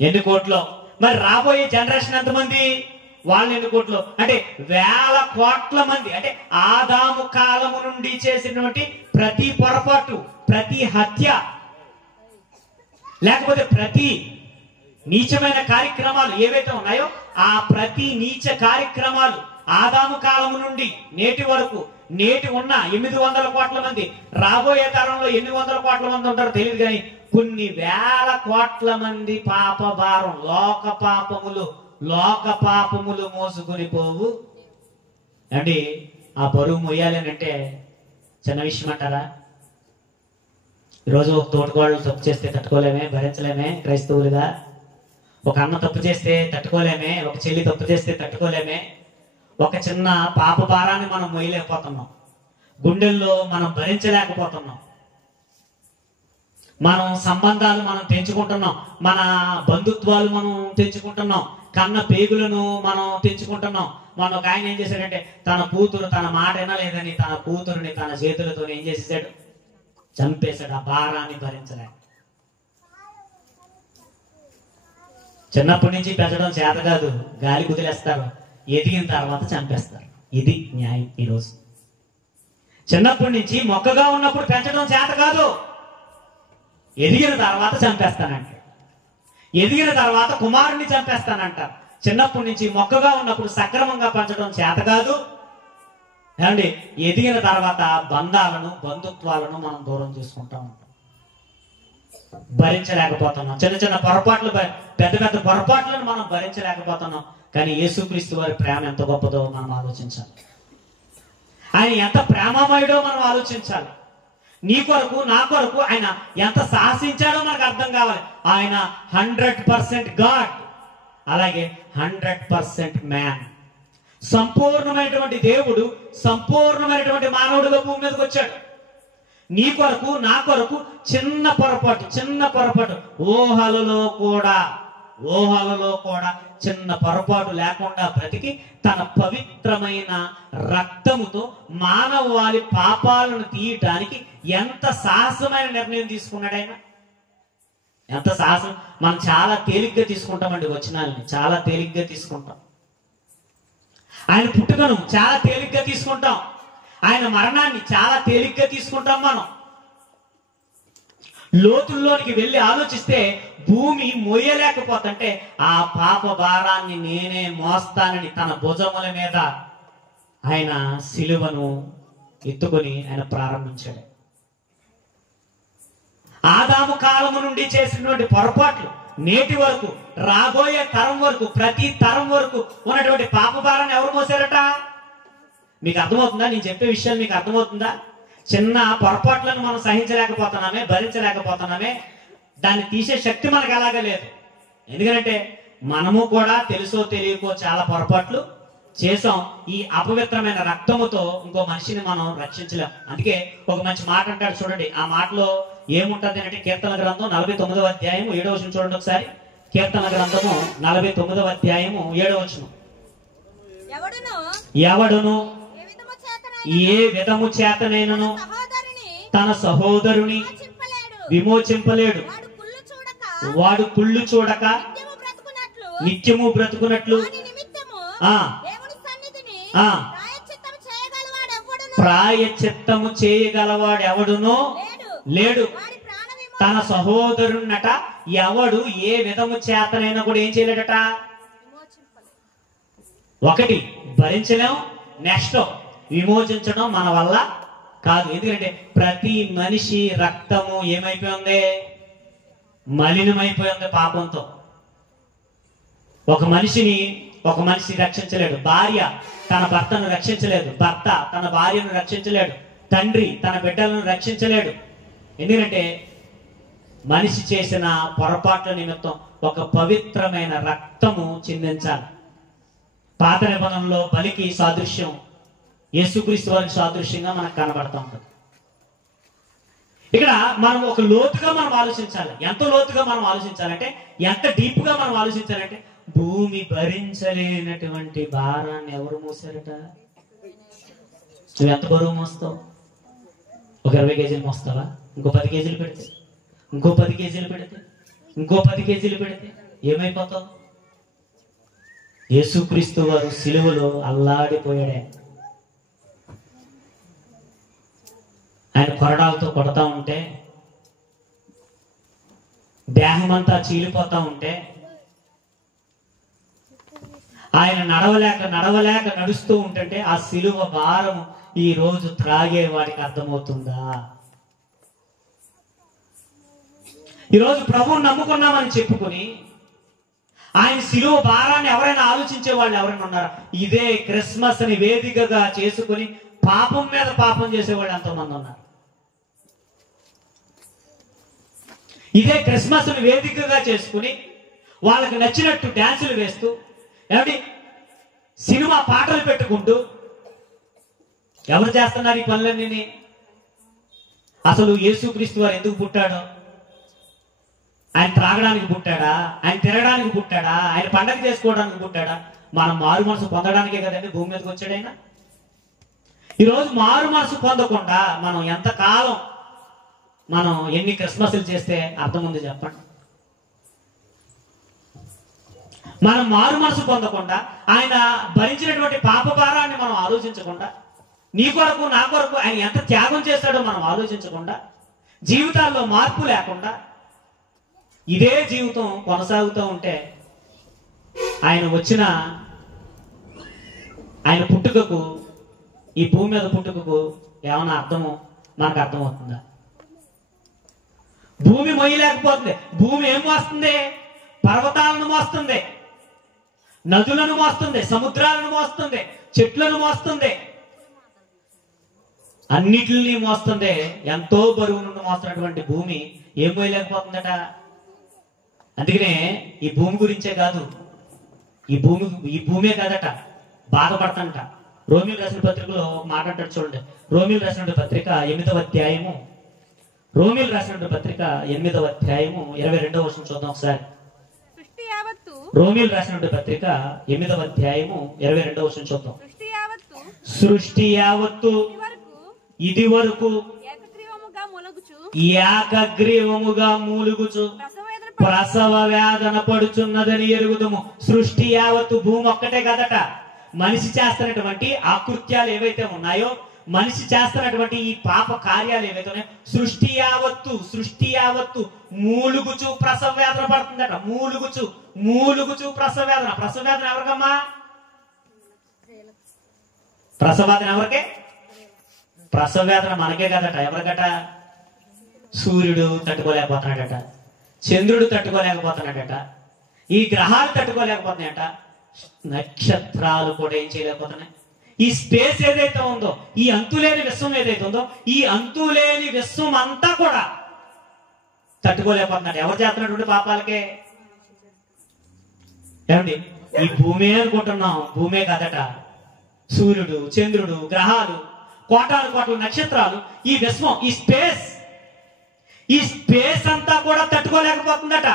ఎన్ని కోట్లు? మరి రాబోయే జనరేషన్ ఎంతమంది? వాళ్ళు ఎన్ని కోట్లు? అంటే 1000 కోట్ల మంది. అంటే ఆదాము కాలము నుండి చేసినటువంటి ప్రతి పొరపాటు, ప్రతి హత్య, లేకపోతే ప్రతి నీచమైన కార్యక్రమాలు ఏవైతే ఉన్నాయో ఆ ప్రతి నీచ కార్యక్రమాలు ఆదాము కాలము నుండి నేటి వరకు, నేటి ఉన్న 800 కోట్ల మంది, రాబోయే తరంలో ఎన్ని 100 కోట్ల మంది ఉంటారో తెలియదు, కానీ కొన్ని 1000 కోట్ల మంది పాప భారం, లోక పాపములు మోసుకొని పోవు. అంటే ఆ బరువు మొయ్యాలనంటే చిన్న విషయం అంటారా? ఈరోజు ఒక తోటకోళ్ళు తప్పు చేస్తే తట్టుకోలేమే, భరించలేమే క్రైస్తవులుగా. ఒక అన్న తప్పు చేస్తే తట్టుకోలేమే, ఒక చెల్లి తప్పు చేస్తే తట్టుకోలేమే, ఒక చిన్న పాప భారాన్ని మనం మోయలేకపోతున్నాం, గుండెల్లో మనం భరించలేకపోతున్నాం. మనం సంబంధాలు మనం తెంచుకుంటున్నాం, మన బంధుత్వాలు మనం తెంచుకుంటున్నాం, కన్న పేగులను మనం తెంచుకుంటున్నాం. మన ఒక ఆయన ఏం చేశాడంటే తన కూతురు తన మాట వినలేదని తన కూతురుని తన చేతులతో ఏం చేసేసాడు, చంపేశాడు. ఆ భారాన్ని భరించలేక. చిన్నప్పటి నుంచి పెంచడం చేత కాదు, గాలి కుదిలేస్తారు, ఎదిగిన తర్వాత చంపేస్తారు. ఇది న్యాయం. ఈరోజు చిన్నప్పటి నుంచి మొక్కగా ఉన్నప్పుడు పెంచడం చేత కాదు, ఎదిగిన తర్వాత చంపేస్తానంట. ఎదిగిన తర్వాత కుమారుని చంపేస్తానంట. చిన్నప్పటి నుంచి మొక్కగా ఉన్నప్పుడు సక్రమంగా పెంచడం చేత కాదు. ఏమండి, ఎదిగిన తర్వాత బంధాలను బంధుత్వాలను మనం దూరం చేసుకుంటా ఉంటాం, భరించలేకపోతున్నాం. చిన్న చిన్న పొరపాట్లు, పెద్ద పెద్ద పొరపాట్లను మనం భరించలేకపోతున్నాం. కానీ యేసుక్రీస్తు వారి ప్రేమ ఎంత గొప్పదో మనం ఆలోచించాలి. ఆయన ఎంత ప్రేమమయుడో మనం ఆలోచించాలి. నీ కొరకు నా కొరకు ఆయన ఎంత సాహసించాడో మనకు అర్థం కావాలి. ఆయన 100% గాడ్, అలాగే 100% మ్యాన్. సంపూర్ణమైనటువంటి దేవుడు సంపూర్ణమైనటువంటి మానవుడిగా భూమి మీదకి వచ్చాడు. నీ కొరకు నా కొరకు చిన్న పొరపాటు ఊహలలో కూడా చిన్న పొరపాటు లేకుండా బ్రతికి తన పవిత్రమైన రక్తముతో మానవాళి పాపాలను తీయటానికి ఎంత సాహసమైన నిర్ణయం తీసుకున్నాడు ఆయన. ఎంత సాహసం. మనం చాలా తేలిగ్గా తీసుకుంటామండి వచనాలని, చాలా తేలిగ్గా తీసుకుంటాం. ఆయన పుట్టుకను చాలా తేలిగ్గా తీసుకుంటాం, ఆయన మరణాన్ని చాలా తేలిగ్గా తీసుకుంటాం. మనం లోతుల్లోనికి వెళ్ళి ఆలోచిస్తే భూమి మోయలేకపోతుంటే ఆ పాప భారాన్ని నేనే మోస్తానని తన భుజముల మీద ఆయన సిలువను ఎత్తుకొని ఆయన ప్రారంభించాడు. ఆదాము కాలము నుండి చేసినటువంటి పొరపాట్లు నేటి వరకు, రాబోయే తరం వరకు, ప్రతి తరం వరకు ఉన్నటువంటి పాప భారాన్ని ఎవరు మోసారట? మీకు అర్థమవుతుందా? నేను చెప్పే విషయాలు మీకు అర్థమవుతుందా? చిన్న పొరపాట్లను మనం సహించలేకపోతున్నామే, భరించలేకపోతున్నామే. దాన్ని తీసే శక్తి మనకు ఎలాగా లేదు. ఎందుకంటే మనము కూడా తెలుసో తెలియకో చాలా పొరపాట్లు చేసాం. ఈ అపవిత్రమైన రక్తముతో ఇంకో మనిషిని మనం రక్షించలేం. అందుకే ఒక మంచి మాట అంటాడు చూడండి. ఆ మాటలో ఏముంటది అంటే కీర్తన గ్రంథం 49వ అధ్యాయం 7వ వచనం చూడండి ఒకసారి. కీర్తన గ్రంథము 49వ అధ్యాయము 7వ వచనం. ఎవడును ఏ విధము చేతనైనను తన సహోదరుని విమోచింపలేడు. వాడు కుళ్ళు చూడక నిత్యము బ్రతుకున్నట్లు ప్రాయశ్చిత్తము చేయగలవాడు ఎవడునో లేడు. తన సహోదరున్నట ఎవడు ఏ విధము చేతనైనా కూడా ఏం చేయలేడట. ఒకటి భరించలేం, నెక్స్ట్ విమోచించడం మన వల్ల కాదు. ఎందుకంటే ప్రతి మనిషి రక్తము ఏమైపోయింది, మలినమైపోయింది పాపంతో. ఒక మనిషి రక్షించలేడు. భార్య తన భర్తను రక్షించలేదు, భర్త తన భార్యను రక్షించలేడు, తండ్రి తన బిడ్డలను రక్షించలేడు. ఎందుకంటే మనిషి చేసిన పొరపాట్ల నిమిత్తం ఒక పవిత్రమైన రక్తము చిందించాలి. పాత నిబంధనలో బలికి సాదృశ్యం యేసుక్రీస్తు వారికి సాదృశ్యంగా మనకు కనబడతా ఉంటుంది. ఇక్కడ మనం ఒక లోతుగా మనం ఆలోచించాలి. ఎంత లోతుగా మనం ఆలోచించాలంటే, ఎంత డీప్ గా మనం ఆలోచించాలంటే, భూమి భరించలేనటువంటి భారాన్ని ఎవరు మోసారట? నువ్వు ఎంత బరువు మోస్తావు? ఒక 20 కేజీలు మోస్తావా? ఇంకో 10 కేజీలు పెడితే, ఇంకో 10 కేజీలు పెడితే, ఇంకో 10 కేజీలు పెడితే ఏమైపోతావు? యేసుక్రీస్తు వారు సిలువలో అల్లాడిపోయాడే. ఆయన కొరడాలతో కొడతా ఉంటే, దేహమంతా చీలిపోతా ఉంటే, ఆయన నడవలేక నడుస్తూ ఉంటుంటే ఆ సిలువ భారం ఈ రోజు త్రాగే వాడికి అర్థమవుతుందా? ఈరోజు ప్రభువుని నమ్ముకున్నామని చెప్పుకుని ఆయన సిలువ భారాన్ని ఎవరైనా ఆలోచించే వాళ్ళు ఎవరైనా ఉన్నారా? ఇదే క్రిస్మస్ ని వేదికగా చేసుకుని పాపం మీద పాపం చేసేవాళ్ళు ఎంతోమంది ఉన్నారు. ఇదే క్రిస్మస్ ని వేదికగా చేసుకుని వాళ్ళకి నచ్చినట్టు డ్యాన్సులు వేస్తూ, ఏమిటి సినిమా పాటలు పెట్టుకుంటూ ఎవరు చేస్తున్నారు ఈ పనులన్నీ? అసలు యేసుక్రీస్తు వారు ఎందుకు పుట్టాడు? ఆయన త్రాగడానికి పుట్టాడా? ఆయన తినడానికి పుట్టాడా? ఆయన పండగ చేసుకోవడానికి పుట్టాడా? మనం మారు మనసు పొందడానికే కదండి భూమి మీదకి వచ్చాడు ఆయన. ఈరోజు మారు మనసు పొందకుండా మనం ఎంతకాలం మనం ఎన్ని క్రిస్మస్లు చేస్తే అర్థం ఉంది చెప్పండి? మనం మారు మనసు పొందకుండా, ఆయన భరించినటువంటి పాప భారాన్ని మనం ఆలోచించకుండా, నీ కొరకు నా కొరకు ఆయన ఎంత త్యాగం చేశాడో మనం ఆలోచించకుండా, జీవితాల్లో మార్పు లేకుండా ఇదే జీవితం కొనసాగుతూ ఉంటే ఆయన పుట్టుకకు, ఈ భూమి మీద పుట్టుకకు ఏమన్నా మనకు అర్థమవుతుందా? భూమి మొయ్యలేకపోతుంది. భూమి ఏం మోస్తుంది? పర్వతాలను మోస్తుంది, నదులను మోస్తుంది, సముద్రాలను మోస్తుంది, చెట్లను మోస్తుంది, అన్నిటిని మోస్తుంది. ఎంతో బరువు నుండి మోస్తున్నటువంటి భూమి ఏం మోయలేకపోతుందట. అందుకనే ఈ భూమి గురించే కాదు, ఈ భూమే కాదట బాధపడతాంట. రోమిల్ రాసిన పత్రికలో మాట్లాడతాడు చూడండి. రోమిల్ రాసిన పత్రిక 8వ అధ్యాయము 22వ వచనం చూద్దాం ఒకసారి. రోమిల్ రాసిన పత్రిక 8వ అధ్యాయము 22వ వచనం చూద్దాం. సృష్టి యావత్తు ఇది వరకు ఏకగ్రీవముగా మూలుగుచు ప్రసవ వేదన పడుచున్నదని ఎరుగుదము. సృష్టి యావత్తు, భూమి ఒక్కటే కదట, మనిషి చేస్తున్నటువంటి ఆకృత్యాలు ఏవైతే ఉన్నాయో, మనిషి చేస్తున్నటువంటి ఈ పాప కార్యాలు ఏవైతే ఉన్నాయో, సృష్టి యావత్తు మూలుగుచు ప్రసవ వేదన పడుతుందట. మూలుగుచు ప్రసవ వేదన. ప్రసవ వేదన ఎవరికమ్మా? ప్రసవ వేదన ఎవరికే? ప్రసవ వేదన మనకే కదట. ఎవరికట? సూర్యుడు తట్టుకోలేకపోతున్నాడట, చంద్రుడు తట్టుకోలేకపోతున్నాడట, ఈ గ్రహాలు తట్టుకోలేకపోతున్నాయట, నక్షత్రాలు కూడా ఏం చేయలేకపోతున్నాయి. ఈ స్పేస్ ఏదైతే ఉందో, ఈ అంతులేని విశ్వం ఏదైతే ఉందో, ఈ అంతులేని విశ్వం అంతా కూడా తట్టుకోలేకపోతున్నాడు. ఎవరు చేస్తున్నటువంటి పాపాలకే? ఏమండి, ఈ భూమే అనుకుంటున్నాం, భూమే కదట. సూర్యుడు, చంద్రుడు, గ్రహాలు, కోటాను కోట్ల నక్షత్రాలు, ఈ విశ్వం, ఈ స్పేస్ అంతా కూడా తట్టుకోలేకపోతుందట.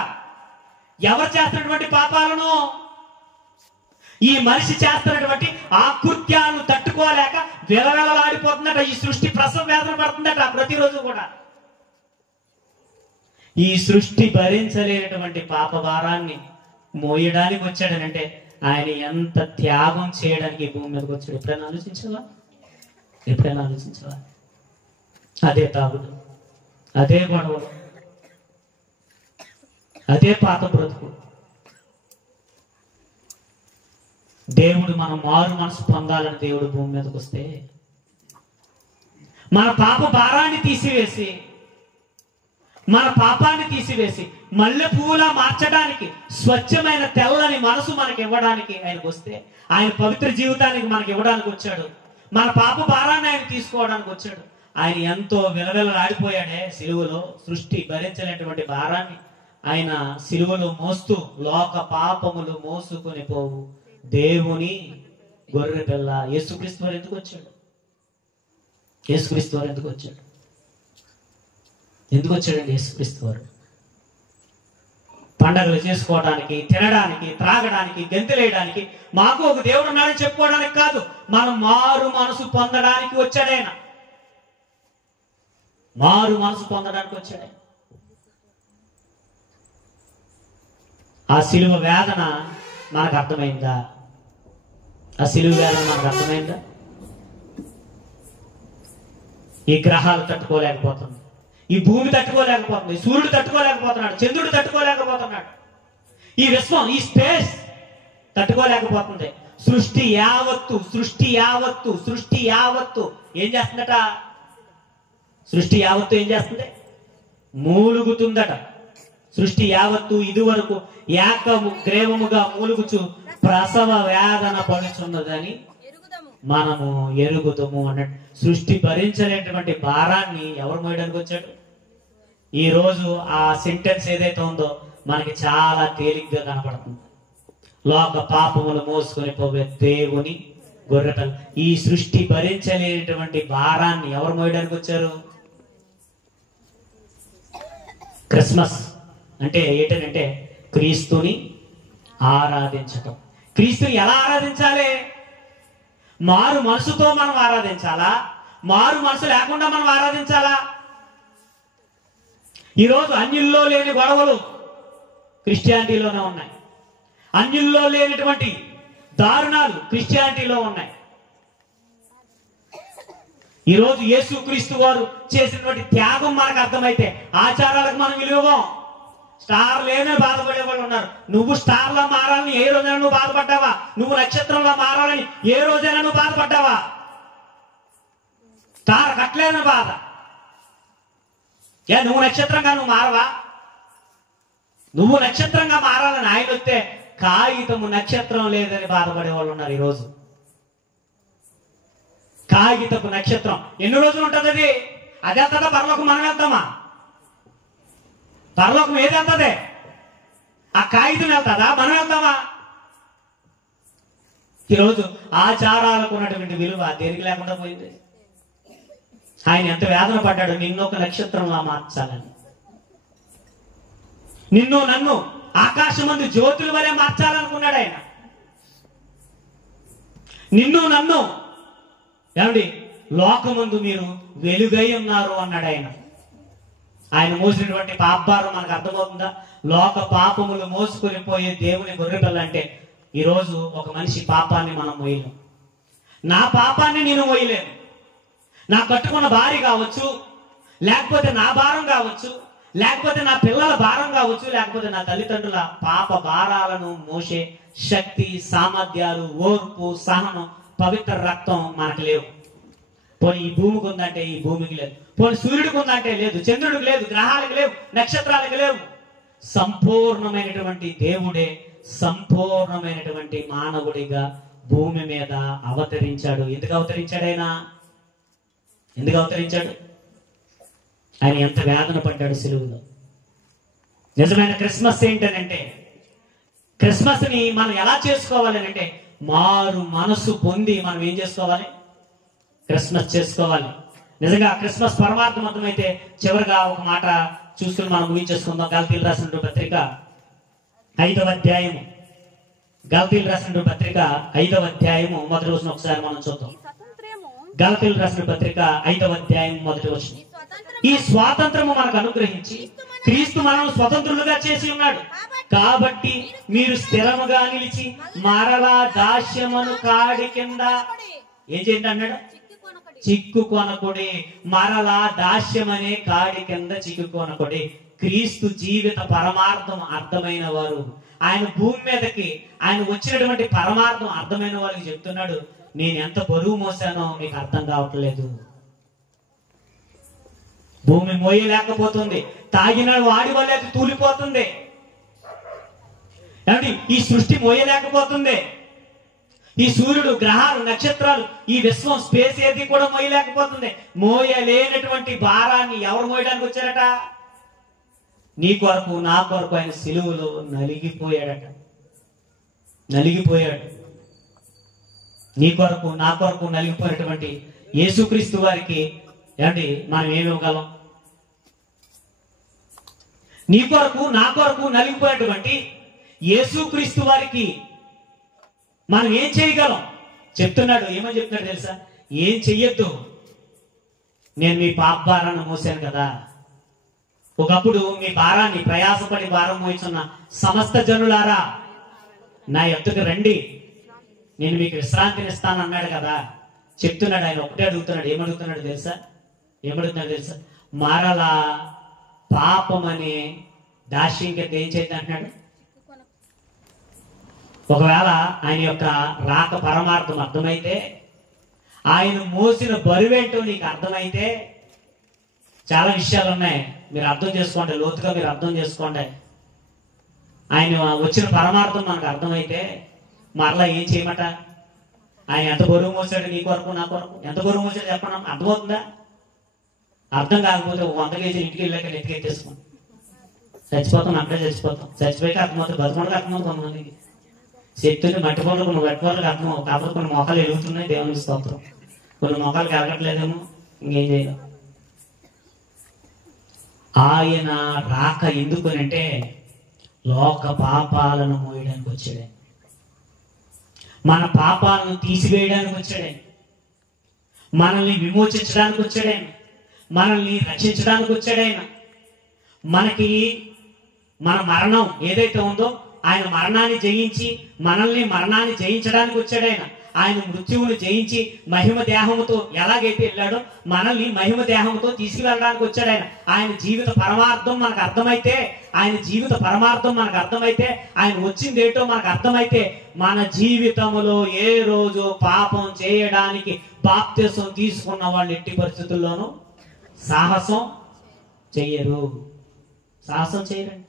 ఎవరు చేస్తున్నటువంటి పాపాలను? ఈ మనిషి చేస్తున్నటువంటి ఆకృత్యాలను తట్టుకోలేక విలవిలలాడిపోతుందట. ఈ సృష్టి ప్రసవ వేదన పడుతుందట ప్రతిరోజు కూడా. ఈ సృష్టి భరించలేనటువంటి పాప భారాన్ని మోయడానికి వచ్చాడనంటే ఆయన ఎంత త్యాగం చేయడానికి ఈ భూమి మీదకి వచ్చాడు. ఎప్పుడైనా ఆలోచించవా? అదే తాగుడు, అదే గొడవలు, అదే పాత బ్రతుకు. దేవుడు మనం మారు మనసు పొందాలని దేవుడు భూమి మీదకి వస్తే మన పాప భారాన్ని తీసివేసి, మన పాపాన్ని తీసివేసి మల్లె పువ్వులా మార్చడానికి, స్వచ్ఛమైన తెల్లని మనసు మనకి ఇవ్వడానికి ఆయనకు వస్తే, ఆయన పవిత్ర జీవితానికి మనకి ఇవ్వడానికి వచ్చాడు. మన పాప భారాన్ని ఆయన తీసుకోవడానికి వచ్చాడు. ఆయన ఎంతో విలవిలలాడిపోయాడే సిలువలో. సృష్టి భరించలేనటువంటి భారాన్ని ఆయన సిలువలో మోస్తూ, లోక పాపములు మోసుకొని పోవు దేవుని గొర్రె పిల్ల యేసుక్రీస్తు వారు ఎందుకు వచ్చాడు? ఎందుకు వచ్చాడండి యేసుక్రీస్తు వారు? పండగలు చేసుకోవడానికి, తినడానికి, త్రాగడానికి, గెంతులేయడానికి, మాకు ఒక దేవుడు ఉన్నాడని చెప్పుకోవడానికి కాదు, మనం మారు మనసు పొందడానికి వచ్చాడైనా. మారు మనసు పొందడానికి వచ్చాడు. ఆ సిలువ వేదన మనకు అర్థమైందా? ఈ గ్రహాలు తట్టుకోలేకపోతుంది, ఈ భూమి తట్టుకోలేకపోతుంది, సూర్యుడు తట్టుకోలేకపోతున్నాడు, చంద్రుడు తట్టుకోలేకపోతున్నాడు, ఈ విశ్వం, ఈ స్పేస్ తట్టుకోలేకపోతుంది. సృష్టి యావత్తు ఏం చేస్తుందట? సృష్టి యావత్తు ఏం చేస్తుంది? మూలుగుతుందట. సృష్టి యావత్తు ఇదివరకు ఏకగ్రీవముగా మూలుగుచు ప్రసవ వేదన పడుచున్నదని మనము ఎరుగుదము అన్నట్టు. సృష్టి భరించలేనటువంటి భారాన్ని ఎవరు మోయడానికి వచ్చాడు? ఈ రోజు ఆ సెంటెన్స్ ఏదైతే ఉందో మనకి చాలా తేలిగ్గా కనపడుతుంది. లోక పాపములు మోసుకొని పోవే దేవుని గొర్రెపిల్ల. ఈ సృష్టి భరించలేనటువంటి భారాన్ని ఎవరు మోయడానికి వచ్చారు? క్రిస్మస్ అంటే ఏంటంటే క్రీస్తుని ఆరాధించటం. క్రీస్తుని ఎలా ఆరాధించాలి? మారు మనసుతో మనం ఆరాధించాలా? మారు మనసు లేకుండా మనం ఆరాధించాలా? ఈరోజు అన్యుల్లో లేని గొడవలు క్రిస్టియానిటీలోనే ఉన్నాయి. అన్యుల్లో లేనటువంటి దారుణాలు క్రిస్టియానిటీలో ఉన్నాయి. ఈరోజు యేసుక్రీస్తు వారు చేసినటువంటి త్యాగం మనకు అర్థమైతే ఆచారాలకు మనం విలువం. స్టార్ లేనే బాధపడే వాళ్ళు ఉన్నారు. నువ్వు స్టార్లా మారాలని ఏ రోజైనా నువ్వు బాధపడ్డావా? నువ్వు నక్షత్రంలో మారాలని ఏ రోజైనా నువ్వు బాధపడ్డావా? స్టార్ కట్టలేని బాధ. నువ్వు నక్షత్రంగా నువ్వు మారవా? నువ్వు నక్షత్రంగా మారాలని ఆయన వస్తే కాగితము నక్షత్రం లేదని బాధపడే వాళ్ళు ఉన్నారు. ఈరోజు కాగితపు నక్షత్రం ఎన్ని రోజులు ఉంటుంది? అది వెళ్తుందా? పరలోకం మనం వెళ్తామా? పరలోకం ఏది వెళ్తుంది? ఆ కాగితం వెళ్తుందా? మనం వెళ్తామా? ఈరోజు ఆచారాలకు ఉన్నటువంటి విలువ దేనికి లేకుండా పోయింది. ఆయన ఎంత వేదన పడ్డాడు నిన్ను ఒక నక్షత్రంలా మార్చాలని. నిన్ను నన్ను ఆకాశమందు జ్యోతుల వలె మార్చాలనుకున్నాడు ఆయన. నిన్ను నన్ను ఏమండి లోకమందు మీరు వెలుగై ఉన్నారు అన్నాడు ఆయన. ఆయన మోసినటువంటి పాపారం మనకు అర్థమవుతుందా? లోక పాపములు మోసుకొని పోయే దేవుని గొర్రెపిల్ల అంటే ఈరోజు ఒక మనిషి పాపాన్ని మనం మోయలేం. నా పాపాన్ని నేను మోయలేను. నా కట్టుకున్న భార్య కావచ్చు, లేకపోతే నా భారం కావచ్చు, లేకపోతే నా పిల్లల భారం కావచ్చు, లేకపోతే నా తల్లిదండ్రుల పాప భారాలను మోసే శక్తి, సామర్థ్యాలు, ఓర్పు, సహనం, పవిత్ర రక్తం మనకు లేవు. పోనీ ఈ భూమికి ఉందంటే ఈ భూమికి లేదు. పోనీ సూర్యుడికి ఉందంటే లేదు. చంద్రుడికి లేదు. గ్రహాలకు లేవు. నక్షత్రాలకు లేవు. సంపూర్ణమైనటువంటి దేవుడే సంపూర్ణమైనటువంటి మానవుడిగా భూమి మీద అవతరించాడు. ఎందుకు అవతరించాడు ఆయన? ఎందుకు అవతరించాడు? ఆయన ఎంత వేదన పడ్డాడు సిలువలో. నిజమైన క్రిస్మస్ ఏంటనంటే, క్రిస్మస్ ని మనం ఎలా చేసుకోవాలి అంటే మారు మనసు పొంది మనం ఏం చేసుకోవాలి? క్రిస్మస్ చేసుకోవాలి. నిజంగా క్రిస్మస్ పరమార్థం అర్థమైతే చివరిగా ఒక మాట చూసుకుని మనం ముగించేసుకుందాం. గలతీయులు రాసిన పత్రిక 5వ అధ్యాయము. గలతీయులు రాసిన పత్రిక 5వ అధ్యాయము మొదటి వచనం ఒకసారి మనం చూద్దాం. గలతీయులు రాసిన పత్రిక 5వ అధ్యాయం మొదటి వచనం. ఈ స్వాతంత్రము మనకు అనుగ్రహించి క్రీస్తు మనల్ని స్వతంత్రులుగా చేసి ఉన్నాడు. కాబట్టి మీరు స్థిరముగా నిలిచి మరలా దాస్యమును కాడి కింద ఏం చేయండి అన్నాడు? చిక్కుకొనకుడి. మరలా దాస్యమనే కాడి కింద చిక్కుకొనకుడి. క్రీస్తు జీవిత పరమార్థం అర్థమైన వారు, ఆయన భూమి మీదకి ఆయన వచ్చినటువంటి పరమార్థం అర్థమైన వారికి చెప్తున్నాడు, నేను ఎంత బరువు మోసానో మీకు అర్థం కావట్లేదు. భూమి మోయలేకపోతుంది. తాగిన వాడి వల్ల అది తూలిపోతుంది. ఈ సృష్టి మోయలేకపోతుంది. ఈ సూర్యుడు, గ్రహాలు, నక్షత్రాలు, ఈ విశ్వం, స్పేస్ ఏది కూడా మోయలేకపోతుంది. మోయలేనటువంటి భారాన్ని ఎవరు మోయడానికి వచ్చారట? నీ కొరకు నా కొరకు ఆయన సిలువలో నలిగిపోయాడట. నలిగిపోయాడు. నీ కొరకు నా కొరకు నలిగిపోయినటువంటి యేసుక్రీస్తు వారికి ఏమండి మనం ఏమి ఇవ్వగలం? నీ కొరకు నా కొరకు నలిగిపోయినటువంటి యేసుక్రీస్తు వారికి మనం ఏం చేయగలం? చెప్తున్నాడు. ఏమని చెప్తున్నాడు తెలుసా? ఏం చెయ్యొద్దు, నేను మీ పాప భారాన్ని మోసాను కదా. ఒకప్పుడు మీ భారాన్ని ప్రయాసపడి భారం మోయిస్తున్న సమస్త జనులారా నా ఎత్తుకు రండి, నేను మీకు విశ్రాంతిని ఇస్తాను అన్నాడు కదా. చెప్తున్నాడు. ఆయన ఒకటే అడుగుతున్నాడు. ఏమడుగుతున్నాడు తెలుసా? ఏమడుగుతున్నాడు తెలుసా? మరలా పాపం అనే దాస్యం కింద ఏం చేద్దాం అంటున్నాడు. ఒకవేళ ఆయన యొక్క రాక పరమార్థం అర్థమైతే, ఆయన మోసిన బరువేంటో నీకు అర్థమైతే, చాలా విషయాలు ఉన్నాయి, మీరు అర్థం చేసుకోండి, లోతుగా మీరు అర్థం చేసుకోండి. ఆయన వచ్చిన పరమార్థం మనకు అర్థమైతే మరలా ఏం చేయమట? ఆయన ఎంత బరువు మోసాడు నీ కొరకు నా కొరకు? ఎంత బరువు మోసాడు చెప్పండి. అర్థమవుతుందా? అర్థం కాకపోతే 100 కేజీలు ఇంటికి వెళ్ళాక ఎత్తికెత్తేసుకోండి. చచ్చిపోతాం, అక్కడే చచ్చిపోతాం. చచ్చిపోయాక అర్థమవుతుంది, బతుకుండగా అర్థమవుతుంది కొంతమందికి. శక్తిని మట్టి పనులు కొన్ని మట్టి పనులకు అర్థం కాకపోతే కొన్ని మొక్కలు ఎలుగుతున్నాయి, దేవునికి స్తోత్రం. కొన్ని మొక్కలు ఎలగట్లేదేమో, ఇంకేం చేయలేం. ఆయన రాక ఎందుకనంటే లోక పాపాలను మోయడానికి వచ్చాడు, మన పాపాలను తీసివేయడానికి వచ్చాడు, మనల్ని విమోచించడానికి వచ్చాడు, మనల్ని రక్షించడానికి వచ్చాడు. మనకి మన మరణం ఏదైతే ఉందో ఆయన మరణాన్ని జయించి మనల్ని మరణాన్ని జయించడానికి వచ్చాడు. ఆయన మృత్యువును జయించి మహిమ దేహముతో ఎలాగైతే వెళ్ళాడో మనల్ని మహిమ దేహముతో తీసుకువెళ్ళడానికి వచ్చాడు. ఆయన జీవిత పరమార్థం మనకు అర్థమైతే, ఆయన వచ్చింది ఏంటో మనకు అర్థమైతే, మన జీవితంలో ఏ రోజు పాపం చేయడానికి బాప్తిసం తీసుకున్న వాళ్ళు ఎట్టి పరిస్థితుల్లోనూ సాహసం చేయరండి.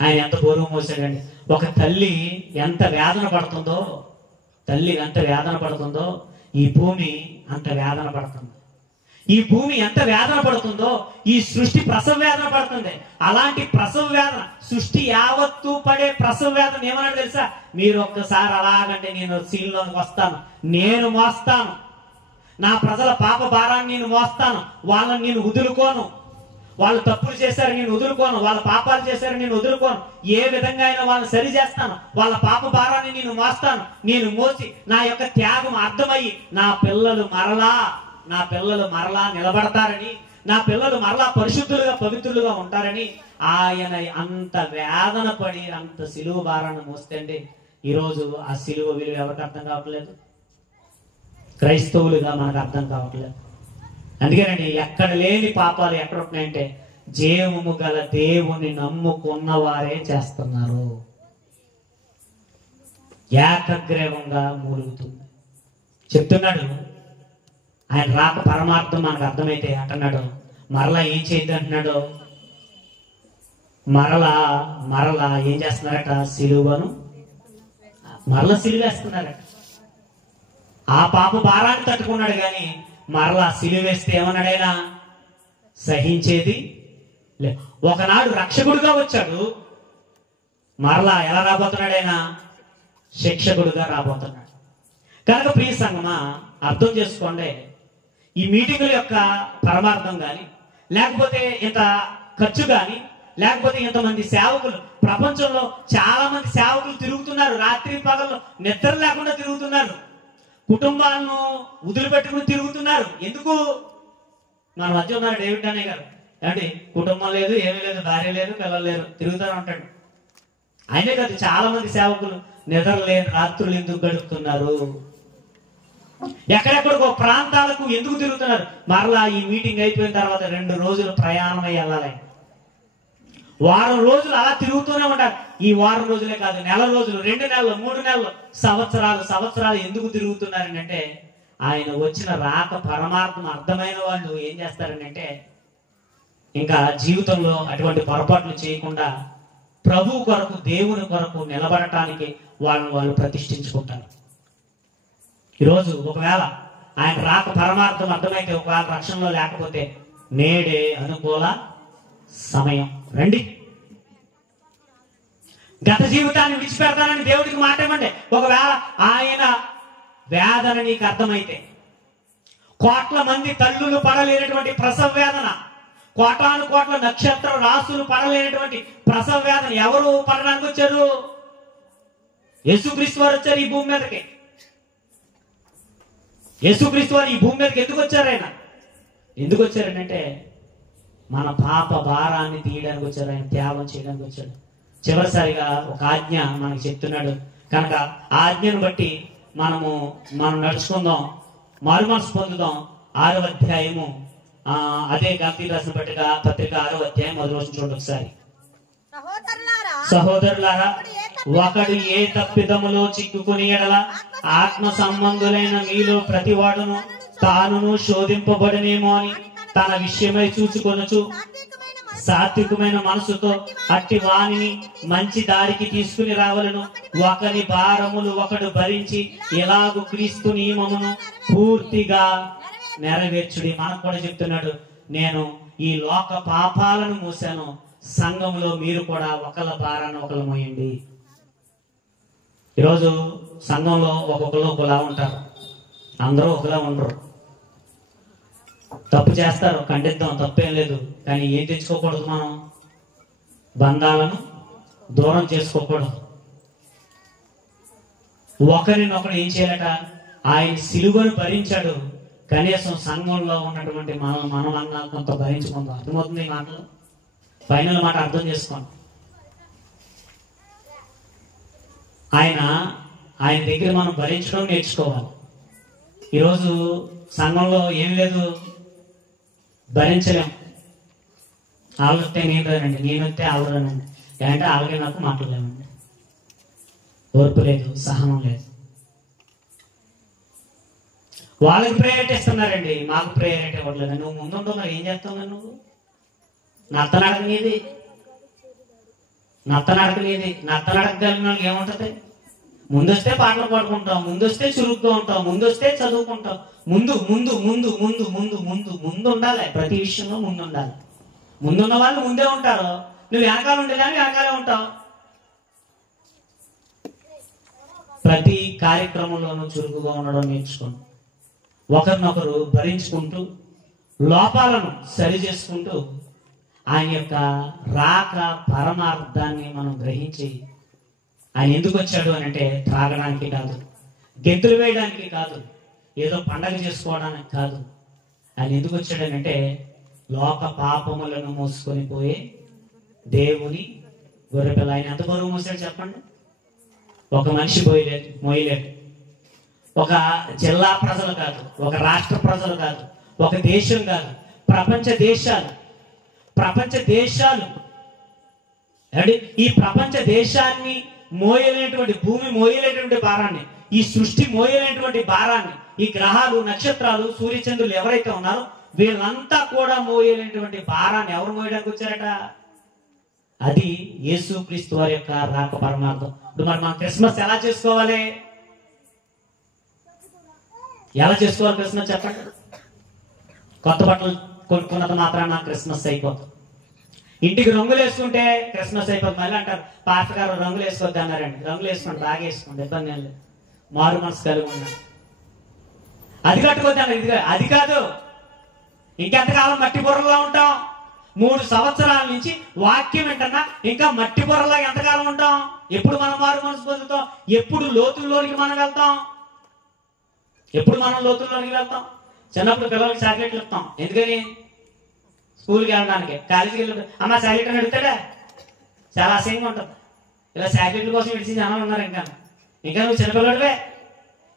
ఆయన ఎంత గౌరవం మోసాడండి. ఒక తల్లి ఎంత వేదన పడుతుందో ఈ భూమి అంత వేదన పడుతుంది. ఈ సృష్టి ప్రసవ వేదన పడుతుంది. అలాంటి ప్రసవ వేదన, సృష్టి యావత్తు పడే ప్రసవ వేదన ఏమన్నాడు తెలుసా? మీరు ఒక్కసారి అలాగంటే నేను సీల్లోకి వస్తాను, నేను మోస్తాను, నా ప్రజల పాప భారాన్ని నేను మోస్తాను, వాళ్ళని నేను వదులుకోను. వాళ్ళు తప్పులు చేశారు, నేను వదులుకోను. వాళ్ళ పాపాలు చేశారు, నేను వదులుకోను. ఏ విధంగా అయినా వాళ్ళని సరి చేస్తాను. వాళ్ళ పాప భారాన్ని నేను మోస్తాను. నేను మోసి నా యొక్క త్యాగం అర్థమయ్యి నా పిల్లలు మరలా నిలబడతారని, నా పిల్లలు మరలా పరిశుద్ధులుగా పవిత్రులుగా ఉంటారని ఆయన అంత వేదన పడి అంత సిలువ భారాన్ని మోస్తే ఈరోజు ఆ సిలువ విలువ ఎవరికి అర్థం కావట్లేదు? క్రైస్తవులుగా మనకు అర్థం కావట్లేదు. అందుకేనండి ఎక్కడ లేని పాపాలు ఎక్కడ ఉంటున్నాయంటే జీవము గల దేవుని నమ్ముకున్న వారే చేస్తున్నారు. ఏకగ్రీవంగా మూలుగుతుంది. చెప్తున్నాడు ఆయన రాక పరమార్థం మనకు అర్థమైతే అంటున్నాడు, మరలా ఏం చేయద్దు అంటున్నాడు, మరలా ఏం చేస్తున్నారట? సిలువను మరలా సిలువేస్తున్నారట. ఆ పాప భారాన్ని తట్టుకున్నాడు కానీ మరలా సిలువేస్తే ఏమన్నాడైనా సహించేది లే. ఒకనాడు రక్షకుడుగా వచ్చాడు, మరలా ఎలా రాబోతున్నాడైనా శిక్షకుడుగా రాబోతున్నాడు. కనుక ప్రియ సంగమా అర్థం చేసుకోండి, ఈ మీటింగుల యొక్క పరమార్థం కానీ, లేకపోతే ఇంత ఖర్చు కానీ, లేకపోతే ఇంతమంది సేవకులు, ప్రపంచంలో చాలా మంది సేవకులు తిరుగుతున్నారు, రాత్రి పగలు నిద్ర లేకుండా తిరుగుతున్నారు, కుటుంబాలను వదిలిపెట్టుకుని తిరుగుతున్నారు. ఎందుకు? మన మధ్య ఉన్నారు డేవిడ్ అనే గారు, అంటే కుటుంబం లేదు, ఏమీ లేదు, భార్య లేదు, పిల్లలు లేరు, తిరుగుతారు అంటాడు. ఆయనే కాదు చాలా మంది సేవకులు నిద్ర లేని రాత్రులు ఎందుకు గడుపుతున్నారు, ఎక్కడెక్కడికో ప్రాంతాలకు ఎందుకు తిరుగుతున్నారు. మరలా ఈ మీటింగ్ అయిపోయిన తర్వాత 2 రోజులు ప్రయాణమై వెళ్ళాలి, వారం రోజులు అలా తిరుగుతూనే ఉంటారు. ఈ వారం రోజులే కాదు, నెల రోజులు, 2 నెలలు, 3 నెలలు, సంవత్సరాలు ఎందుకు తిరుగుతున్నారని అంటే ఆయన వచ్చిన రాక పరమార్థం అర్థమైన వాళ్ళు ఏం చేస్తారని అంటే ఇంకా జీవితంలో అటువంటి పొరపాట్లు చేయకుండా ప్రభు కొరకు, దేవుని కొరకు నిలబడటానికి వాళ్ళు ప్రతిష్ఠించుకుంటారు. ఈరోజు ఒకవేళ ఆయన రాక పరమార్థం అర్థమైతే, ఒకవేళ రక్షణలో లేకపోతే నేడే అనుకూల సమయం. రండి, గత జీవితాన్ని విడిచిపెడతానని దేవుడికి మాట ఇవ్వండి. ఒకవేళ ఆయన వేదన నీకు అర్థమైతే, కోట్ల మంది తల్లులు పడలేనటువంటి ప్రసవ వేదన, కోటాను కోట్ల నక్షత్ర రాసులు పడలేనటువంటి ప్రసవ వేదన ఎవరు పడడానికి వచ్చారు? యేసుక్రీస్తు వారు వచ్చారు ఈ భూమి మీదకి. యేసుక్రీస్తు వారు ఈ భూమి మీదకి ఎందుకు వచ్చారు? ఆయన ఎందుకు వచ్చారనంటే మన పాప భారాన్ని తీయడానికి వచ్చారు, ఆయన త్యాగం చేయడానికి వచ్చాడు. చివరిసారిగా ఒక ఆజ్ఞ మనకి చెప్తున్నాడు కనుక ఆజ్ఞను బట్టి మనం నడుచుకుందాం, మారు మనసు పొందుదాం. 6వ అధ్యాయము, అదే గలతీ రాసిన పత్రిక 6వ అధ్యాయం 1వ వచనం చూడండి ఒకసారి. సహోదరులారా, ఒకడు ఏ తప్పిదములో చిక్కుకుని ఎడల ఆత్మ సంబంధులైన మీలో ప్రతివాడును తానును శోధింపబడనేమో అని తన విషయమై చూచుకొనుచు సాత్వికమైన మనసుతో అట్టి వాణిని మంచి దారికి తీసుకుని రావలను. ఒకని భారములు ఒకడు భరించి ఎలాగు క్రీస్తు నియమమును పూర్తిగా నెరవేర్చుడి. మనకు కూడా చెప్తున్నాడు, నేను ఈ లోక పాపాలను మోసాను, సంఘంలో మీరు కూడా ఒకళ్ళ భారాన్ని ఒకళ్ళు మోయండి. ఈరోజు సంఘంలో ఒక్కొక్కరు ఒకలా ఉంటారు, అందరూ ఒకలా ఉండరు. తప్పు చేస్తారు, ఖండిద్దాం, తప్పేం లేదు. కానీ ఏం తెచ్చుకోకూడదు, మనం బంధాలను దూరం చేసుకోకూడదు. ఒకరినొకడు ఏం చేయాలట, ఆయన సిలువను భరించాడు. కనీసం సంఘంలో ఉన్నటువంటి మనమన్నా కొంత భరించుకుందాం. అర్థమవుతుంది ఈ మాటలు? ఫైనల్ మాట అర్థం చేసుకోండి. ఆయన దగ్గర మనం భరించడం నేర్చుకోవాలి. ఈరోజు సంఘంలో ఏం లేదు, భరించలేం. ఆవిడొస్తే నేను రానండి, నేనొస్తే ఆవిడ రానండి, ఏంటంటే ఆవిడే నాకు మాట్లాడలేమండి. ఓర్పు లేదు, సహనం లేదు. వాళ్ళకి ప్రేయర్ ఇస్తున్నారండి, మాకు ప్రేయర్ ఇవ్వట్లేదు. నువ్వు ముందుంటావు, మరి ఏం చేస్తావు? నువ్వు నత్తనడక నీది, నత్తనడక కలిగిన వాళ్ళకి ఏముంటది? ముందొస్తే పాటలు పాడుకుంటాం, ముందొస్తే చురుగ్గా ఉంటాం, ముందొస్తే చదువుకుంటాం. ముందు ముందు ముందు ముందు ముందు ముందు ముందు ఉండాలి. ప్రతి విషయంలో ముందు ఉండాలి. ముందున్న వాళ్ళు ముందే ఉంటారు, నువ్వు వెనకాల ఉండేదాన్ని వెనకాలే ఉంటావు. ప్రతి కార్యక్రమంలోనూ చురుకుగా ఉండడం నేర్చుకోండి. ఒకరినొకరు భరించుకుంటూ, లోపాలను సరి చేసుకుంటూ, ఆయన యొక్క రాక పరమార్థాన్ని మనం గ్రహించి, ఆయన ఎందుకు వచ్చాడు అని అంటే త్రాగడానికి కాదు, గెంతులు వేయడానికి కాదు, ఏదో పండగ చేసుకోవడానికి కాదు. ఆయన ఎందుకు వచ్చాడు అంటే లోక పాపములను మోసుకొని పోయే దేవుని గొర్రెపిల్ల. ఆయన ఎంత బరువు మోసాడు చెప్పండి? ఒక మనిషి మోయలేడు. ఒక జిల్లా ప్రజలు కాదు, ఒక రాష్ట్ర ప్రజలు కాదు, ఒక దేశం కాదు, ప్రపంచ దేశాలు అంటే ఈ ప్రపంచ దేశాన్ని మోయలేనటువంటి, భూమి మోయలేనటువంటి భారాన్ని, ఈ సృష్టి మోయలేనటువంటి భారాన్ని, ఈ గ్రహాలు, నక్షత్రాలు, సూర్యచంద్రులు ఎవరైతే ఉన్నారో వీళ్ళంతా కూడా మోయలేనటువంటి భారాన్ని ఎవరు మోయడానికి వచ్చారట? అది యేసుక్రీస్తు వారి యొక్క రాక పరమార్థం. ఇప్పుడు మరి మనం క్రిస్మస్ ఎలా చేసుకోవాలి? క్రిస్మస్ చెప్పండి. కొత్త బట్టలు కొనుక్కున్నది మాత్రాన క్రిస్మస్ అయిపోతుంది. ఇంటికి రంగులు వేసుకుంటే క్రిస్మస్ అయిపోతుంది. మళ్ళీ అంటారు, పాస్టర్ గారు రంగులు వేసుకోవద్దు అన్నారండి. రంగులు వేసుకోండి, బాగా వేసుకోండి, ఇబ్బంది ఏం లేదు. మారు మనసు కలిగి ఉన్నాడు. అది కట్టుకోవద్దు అన్నారు, ఇది అది కాదు. ఇంకెంతకాలం మట్టి బుర్రలో ఉంటాం? 3 సంవత్సరాల నుంచి వాక్యం ఏంటన్నా ఇంకా మట్టి బుర్రలో ఎంతకాలం ఉంటాం? ఎప్పుడు మనం మారు మనసు పొందుతాం? ఎప్పుడు లోతుల్లోనికి మనం వెళ్తాం? చిన్నప్పుడు పిల్లలకి చాక్లెట్లు ఇస్తాం. ఎందుకని? స్కూల్కి వెళ్ళడానికి, కాలేజీకి వెళ్ళి అమ్మ చాక్లెట్ అని అడుగుతాడా? చాలా అసహ్యంగా ఉంటుంది. ఇలా చాక్లెట్ల కోసం విడిచి జనం ఉన్నారు. ఇంకా నువ్వు చిన్నపిల్లడివే.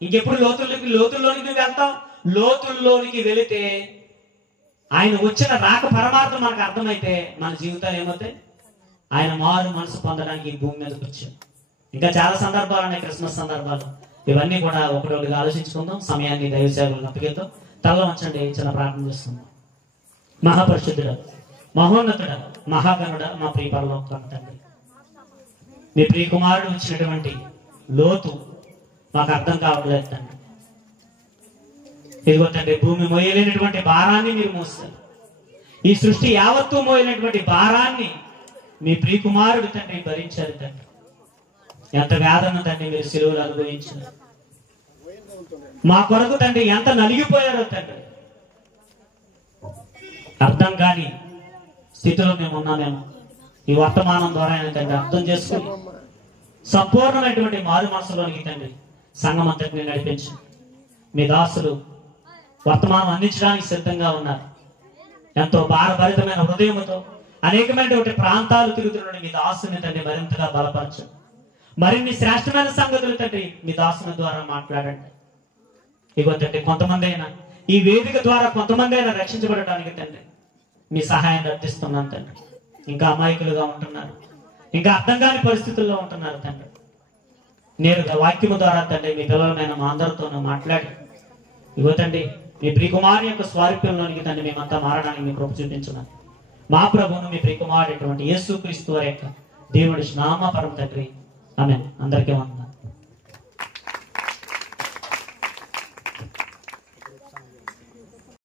ఇంకెప్పుడు లోతుల్లోకి నువ్వు వెళ్తావు? లోతుల్లోనికి వెళితే ఆయన వచ్చిన రాక పరమార్థం మనకు అర్థమైతే మన జీవితాలు ఏమవుతాయి? ఆయన మారు మనసు పొందడానికి ఈ భూమి మీదకి వచ్చాం. ఇంకా చాలా సందర్భాలు ఉన్నాయి, క్రిస్మస్ సందర్భాలు. ఇవన్నీ కూడా ఒకటిగా ఆలోచించుకుందాం. సమయాన్ని దైవ సేవలకు అప్పగిద్దాం. తల వంచండి, చిన్న ప్రార్థన చేసుకుందాం. మహాపరిశుద్ధుడ, మహోన్నతుడ, మహాగణుడ, మా ప్రియ పరలోక తండ్రి, మీ ప్రియ కుమారుడు వచ్చినటువంటి లోతు మాకు అర్థం కావట్లేదు తండ్రి. ఇదిగో తండ్రి, భూమి మోయలేనటువంటి భారాన్ని మీరు మోస్తారు. ఈ సృష్టి యావత్తు మోయలేనటువంటి భారాన్ని మీ ప్రియ కుమారుడు తండ్రి భరించారు తండ్రి. ఎంత వేదన తండ్రి మీరు సిలువలు అనుభవించారు. మా కొరకు తండ్రి ఎంత నలిగిపోయారో తండ్రి. అర్థం కాని స్థితిలో మేము ఉన్నామేమో. ఈ వర్తమానం ద్వారా తండ్రి అర్థం చేసుకుని సంపూర్ణమైనటువంటి మారు మనసులోనికి తండ్రి సంఘం అంతటిని నడిపించు. మీ దాసులు వర్తమానం అందించడానికి సిద్ధంగా ఉన్నారు. ఎంతో భారభరితమైన హృదయంతో అనేకమైనటువంటి ప్రాంతాలు తిరుగుతున్న మీ దాసుని తండ్రి మరింతగా బలపరచు. మరిన్ని శ్రేష్టమైన సంగతులు తండ్రి మీ దాసుని ద్వారా మాట్లాడండి. ఇగో తండ్రి, కొంతమంది అయినా ఈ వేదిక ద్వారా కొంతమంది అయినా రక్షించబడటానికి తండ్రి మీ సహాయాన్ని అర్థిస్తున్నాను తండ్రి. ఇంకా అమాయకులుగా ఉంటున్నారు, ఇంకా అర్థం కాని పరిస్థితుల్లో ఉంటున్నారు తండ్రి. నేరుగా వాక్యము ద్వారా తండ్రి మీ పిల్లలమైన మా అందరితోనూ మాట్లాడి ఇగో తండ్రి మీ ప్రియకుమారి యొక్క స్వారూప్యంలోనికి తండ్రి మేమంతా మారడానికి మీ కృప చూపించున్నాను. మా ప్రభువును మీ ప్రియకుమారుడు యేసుక్రీస్తు వారి యొక్క దేవుడి నామ పరమ తండ్రి. ఆమేన్. అందరికీ వందనాలు.